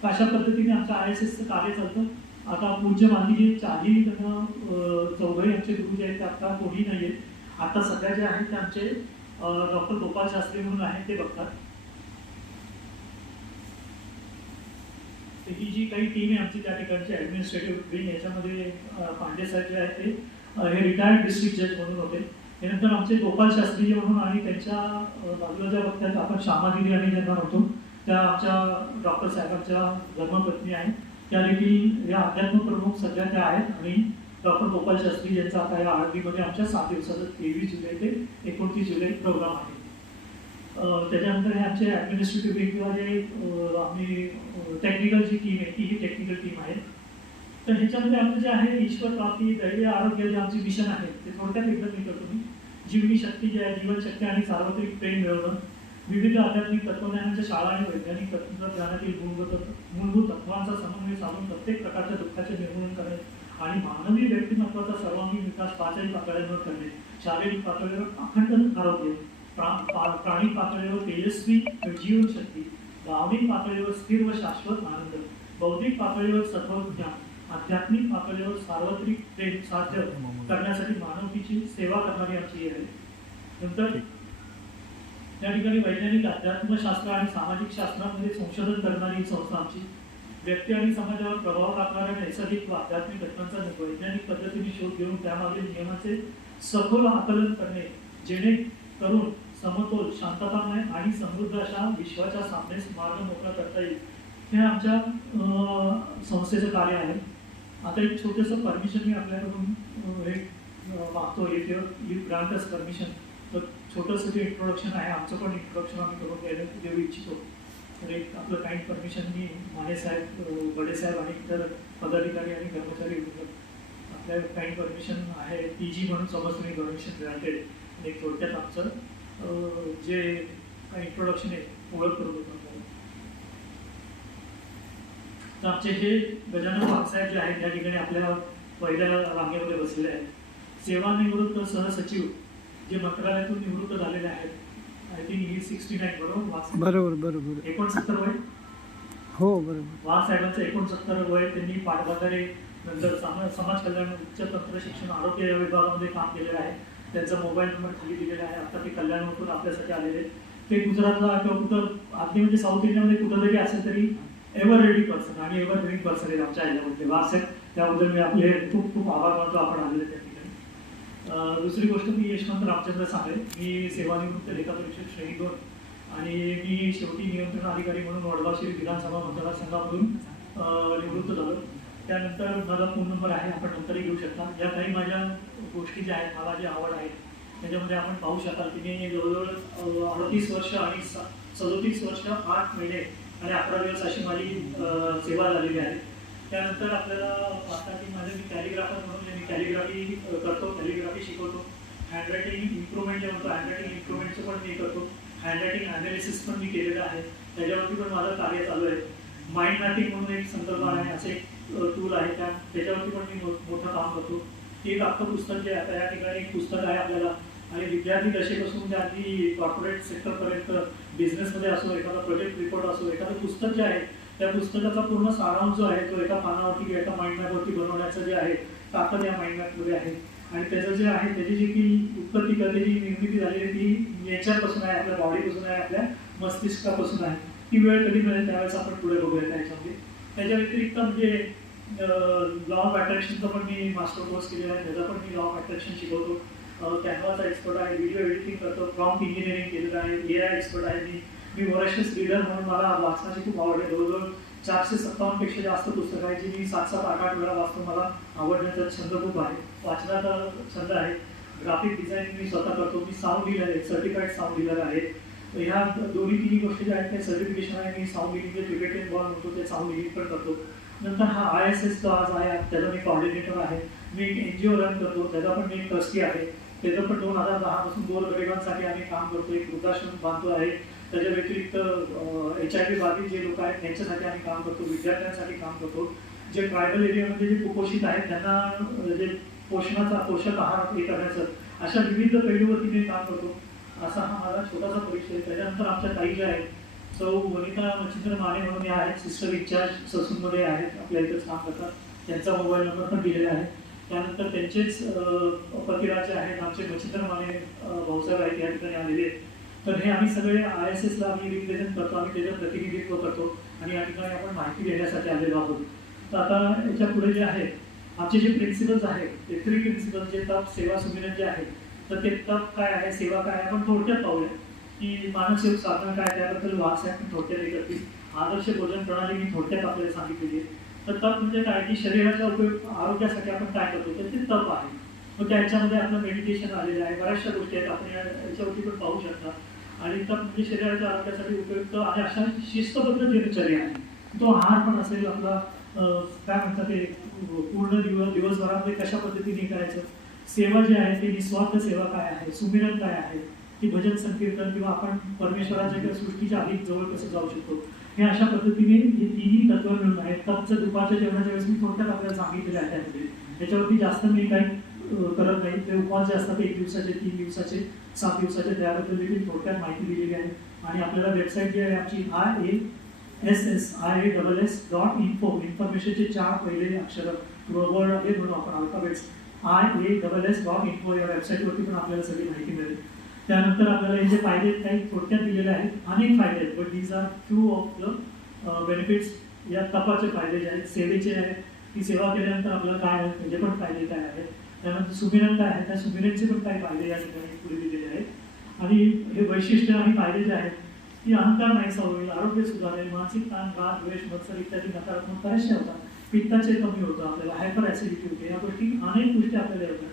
तर अशा पद्धतीने आमचं ISSचं कार्य चालतं. आता पूज्य गांधीजी चारही त्यांना चौघही आमचे गुरु जे आहेत ते आता कोणी नाही आहेत. आता सध्या जे आहेत ते आमचे डॉक्टर गोपाल शास्त्री म्हणून आहेत, ते बघतात. ही जी काही टीम आहे आमची त्या ठिकाणची ॲडमिनिस्ट्रेटिव्ह विंग, याच्यामध्ये पांडे साहेब जे आहेत ते हे रिटायर्ड डिस्ट्रिक्ट जज म्हणून होते. त्यानंतर आमचे गोपाल शास्त्रीजी म्हणून, आणि त्यांच्या बाजूला ज्या बघतात आपण श्यामादिदी आणि ज्यांना होतो त्या आमच्या डॉक्टर साहेबांच्या धर्मपत्नी आहेत, त्या देखील या अध्यात्म प्रमुख सध्या त्या आहेत. आणि डॉक्टर गोपाल शास्त्री यांचा आता या आळंदीमध्ये आमच्या 7 दिवसाचा 23 जुलै ते 29 जुलै प्रोग्राम आहे. त्याच्यानंतर हे आमचे ॲडमिनिस्ट्रेटिव्ह विंग किंवा जे आम्ही टेक्निकल जी टीम आहे ती ही टेक्निकल टीम आहे. तर ह्याच्यामध्ये आमचं जे आहे ईश्वर प्राप्ती, दैवी आरोग्य, जे आमचे मिशन आहे ते थोडक्यात एकदम मी करतो. जीवनी शक्ती जी आहे, जीवनशक्ती आणि सार्वत्रिक प्रेम मिळवणं, विविध आध्यात्मिक तत्वज्ञानाच्या शाळा आणि वैज्ञानिक तत्वज्ञानातील मूलभूत तत्वांचा समन्वय साधून प्रत्येक प्रकारच्या दुःखाचे निर्मूलन करणे आणि मानवी व्यक्तिमत्वाचा सर्वांगीण विकास 5 पातळ्यांवर करणे. शारीरिक पातळीवर अखंड आरोग्य, प्राणिक पातळीवर तेजस्वी जीवनशक्ती, भावनिक पातळीवर स्थिर व शाश्वत आनंद, बौद्धिक पातळीवर सत्व ज्ञान, आध्यात्मिक पातळीवर सार्वत्रिक प्रेम साध्य करण्यासाठी मानवतेची सेवा करणारी आमची आहे. नंतर त्या ठिकाणी वैज्ञानिक अध्यात्मशास्त्र आणि सामाजिक शास्त्रामध्ये संशोधन करणारी संस्था आमची. व्यक्ती आणि समाजावर प्रभाव टाकणाऱ्या नैसर्गिक व आध्यात्मिक घटनांचा वैज्ञानिक पद्धतीने शोध घेऊन त्यामागील नियमाचे सखोल आकलन करणे, जेणेकरून समतोल, शांततामय आणि समृद्ध अशा विश्वाच्या सामनेस मार्ग मोकळा करता येईल, हे आमच्या संस्थेचं कार्य आहे. आता एक छोटंसं परमिशन मी आपल्याकडून हे मागतो, if you grant us permission. तर छोटंसं जे इंट्रोडक्शन आहे आमचं पण इंट्रोडक्शन आम्ही करून देऊ इच्छितो. तर एक आपलं काइंड परमिशन मी माने साहेब, बडे साहेब आणि इतर पदाधिकारी आणि कर्मचारी आपल्या काही परमिशन आहे PG म्हणून समजून परमिशन ग्रँटेड. आणि एक थोडक्यात आमचं जे काही इंट्रोडक्शन आहे ओळख करत होतो आपल्याला. तर आमचे हे गजानन वाघसाहेब जे आहेत या ठिकाणी आपल्या पहिल्या रांगेमध्ये बसलेले आहेत. सेवानिवृत्त सहसचिव जे मंत्रालयातून निवृत्त झालेले आहेत. आय थिंक ही 69 बरोबर वाघसाहेब? बरोबर 69 वय. हो बरोबर. वाघसाहेबांचं 69 वय. त्यांनी पाटबंधारे नंतर समाज कल्याण उच्च तंत्र शिक्षण आरोग्य या विभागामध्ये काम केलेलं आहे. त्यांचा मोबाईल नंबर खाली दिलेला आहे. आता ते कल्याणवरून आपल्यासाठी आलेले आहेत. ते गुजरातला किंवा कुठं अगदी म्हणजे साऊथ इंडियामध्ये कुठं जरी असेल तरी एव्हर रेडी पर्सन आणि एव्हर विलिंग पर्सन आहेत आमच्या ह्याच्यामध्ये वाघसाहेब. त्याबद्दल मी आपले खूप खूप आभार मानतो आपण आलेले त्या ठिकाणी. दुसरी गोष्ट मी यशवंत रामचंद्र सांगेल. मी सेवानिवृत्त लेखा परीक्षक श्रेणी 2 आणि मी शेवटी नियंत्रण अधिकारी म्हणून वडगाव श्री विधानसभा मतदारसंघामधून निवृत्त झालो. त्यानंतर माझा फोन नंबर आहे, आपण नंतरही घेऊ शकता. या काही माझ्या गोष्टी ज्या आहेत, मला जी आवड आहे त्याच्यामध्ये आपण पाहू शकाल की मी जवळजवळ 38 वर्ष आणि 37 वर्ष 8 महिने आणि 11 दिवस अशी माझी सेवा झालेली आहे. त्यानंतर आपल्याला पाहता की मी कॅलिग्राफर म्हणून मी कॅलिग्राफी करतो, कॅलिग्राफी शिकवतो. हँडरायटिंग इम्प्रूव्हमेंट जे म्हणतो हँडरायटिंग इम्प्रूव्हमेंटचं पण मी करतो. हँडरायटिंग ॲनालिसिस पण मी केलेलं आहे, त्याच्यावरती पण माझं कार्य चालू आहे. माइंड मॅपिंग म्हणून एक संकल्पना आहे, असे एक टूल आहे, त्याच्यावरती पण मी मोठं काम करतो. एक अख्खं पुस्तक जे आता या ठिकाणी एक पुस्तक आहे आपल्याला आणि विद्यार्थी दशेपासून ते अगदी कॉर्पोरेट सेक्टरपर्यंत बिझनेसमध्ये असो, एखादा प्रोजेक्ट रिपोर्ट असो, एखादं पुस्तक जे आहे त्या पुस्तकाचा पूर्ण सारांश जो आहे तो एका पानावरती किंवा एका माइंड मॅपवरती बनवण्याचं जे आहे ताकद या माइंड मॅपमध्ये आहे. आणि त्याचं जे आहे त्याची जी की उत्पत्ती करते जी निर्मिती झालेली ती नेचरपासून आहे, आपल्या बॉडीपासून आहे, आपल्या मस्तिष्कापासून आहे. ती वेळ कधी मिळेल त्यावेळेस आपण पुढे बघूया त्याच्यामध्ये. त्याच्या व्यतिरिक्त म्हणजे लॉ ऑफ अट्रॅक्शनचा पण मी मास्टर कोर्स केलेला आहे, त्याचा पण मी लॉ ऑफ अट्रॅक्शन शिकवतो. कॅनवाचा एक्सपर्ट आहे, व्हिडिओ एडिटिंग करतो, प्रॉम्प्ट इंजिनिअरिंग केलेलं आहे, AI एक्सपर्ट आहे. मी वॉरेशियस रीडर म्हणून मला वाचनाची खूप आवड आहे. जवळजवळ 457 पेक्षा जास्त पुस्तकं आहेत जी मी 7-7, 8-8 वेळा वाचतो. मला आवडण्याचा छंद खूप आहे, वाचनाचा छंद आहे. ग्राफिक डिझाईन मी स्वतः करतो. मी साऊंड डीलर आहे, सर्टिफाईड साऊंड डीलर आहे. ह्या दोन्ही तिन्ही गोष्टी ज्या आहेत त्या सर्टिफिकेशन आहे. मी साऊंड डीलिंग जे टिबेटियन बॉल म्हणतो ते साऊंड डीलिंग पण करतो. नंतर हा ISS जो आज आहे त्याचा मी कॉर्डिनेटर आहे. मी एक NGO रन करतो, त्याचा पण मी ट्रस्टी आहे. त्याचं पण 2010 पासून गोरगरिबांसाठी आम्ही काम करतो. एक वृद्धाश्रम बांधतो आहे. त्याच्या व्यतिरिक्त HIV बाधित जे लोक आहेत त्यांच्यासाठी आम्ही काम करतो, विद्यार्थ्यांसाठी काम करतो. जे ट्रायबल एरियामध्ये जे कुपोषित आहेत त्यांना जे पोषक आहार हे करण्याचं अशा विविध पैलूवरती मी काम करतो. असा हा माझा छोटासा परिचय. त्याच्यानंतर आमच्या ताई ज्या आहेत सौ वनिता मच्छिंद्र माने म्हणून या आहेत, सिस्टर इंचार्ज ससूनमध्ये आहेत, आपल्या इथंच काम करतात. त्यांचा मोबाईल नंबर पण दिलेला आहे. त्यानंतर त्यांचेच पतिराज आहेत आमचे मच्छिंद्र माने भाऊसाहेब आहेत या ठिकाणी आलेले. तर हे आम्ही सगळे ISSला आम्ही रिप्रेझेंट करतो, आम्ही त्याचं प्रतिनिधित्व करतो आणि या ठिकाणी आपण माहिती देण्यासाठी आलेलो आहोत. तर आता याच्या पुढे जे आहे आमचे जे प्रिन्सिपल्स आहेत ते 3 प्रिन्सिपल्स जे तप सेवा सुमिरन जे आहेत तर ते तप काय आहे, सेवा काय आहे, आपण थोडक्यात पाहूया की मानसिक साधना काय, त्याबद्दल वाघसाहेब थोडक्यात हे करतील. आदर्श भोजन प्रणाली मी थोडक्यात आपल्याला सांगितलेली आहे. तर तप म्हणजे काय की शरीराच्या उपयोग आरोग्यासाठी आपण काय करतो तर ते तप आहे. मग त्याच्यामध्ये आपलं मेडिटेशन आलेलं आहे, बऱ्याचशा गोष्टी आहेत आपण याच्यावरती पण पाहू शकता. आणि तप म्हणजे शरीराच्या आरोग्यासाठी उपयुक्त आणि अशा शिस्तबद्ध दिनचर्या आहे. तो आहार पण असेल आपला काय म्हणतात ते पूर्ण दिवसभरामध्ये कशा पद्धतीने करायचं. सेवा जी आहे ती निस्वार्थ सेवा काय आहे, सुमिरन काय आहे, ती भजन संकीर्तन किंवा आपण परमेश्वराच्या किंवा सृष्टीच्या अधिक जवळ कसं जाऊ शकतो, हे अशा पद्धतीने हे तिन्ही तत्व मिळून आहेत. तपचं दुपारच्या जेवणाच्या वेळेस मी थोडक्यात आपल्याला सांगितलेलं आहे त्यामध्ये. त्याच्यावरती जास्त मी काही करत नाही. ते उपवास जे असतात 1 दिवसाचे, 3 दिवसाचे, 7 दिवसाचे त्याबद्दल देखील थोडक्यात माहिती दिलेली आहे. आणि आपल्याला वेबसाईट जी आहे आमची IASSIASS.info इन्फॉर्मेशनचे 4 पहिले अक्षर वर्ड हे म्हणून आपण अल्फाबेट्स IASS.info या वेबसाईटवरती पण आपल्याला सगळी माहिती मिळेल. त्यानंतर आपल्याला हे जे फायदे काही थोडक्यात दिलेले आहेत, अनेक फायदे आहेत, but these are few of the benefits. या तपाचे फायदे जे आहेत, सेवेचे आहेत, ती सेवा केल्यानंतर आपल्याला काय आहे त्याचे पण फायदे काय आहेत. त्यानंतर सुमिरन काय आहे, त्या सुमिरनचे पण काही फायदे या ठिकाणी पुढे दिलेले आहेत. आणि हे वैशिष्ट्य आणि फायदे जे आहेत की अहंकार नाहीसा होईल, आरोग्य सुधारेल, मानसिक ताण, राग, द्वेष, मत्सर इत्यादी नकारात्मक बऱ्याचशा होतात. पित्ताचे कमी होतं, आपल्याला हायपर ॲसिडिटी होते, या गोष्टी अनेक गोष्टी आपल्याला येतात.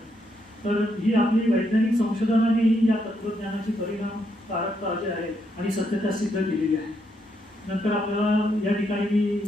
तर ही आपली वैज्ञानिक संशोधनाने या तत्वज्ञानाची परिणामकारकता जी आहे आणि सत्यता सिद्ध केलेली आहे. नंतर आपल्याला या ठिकाणी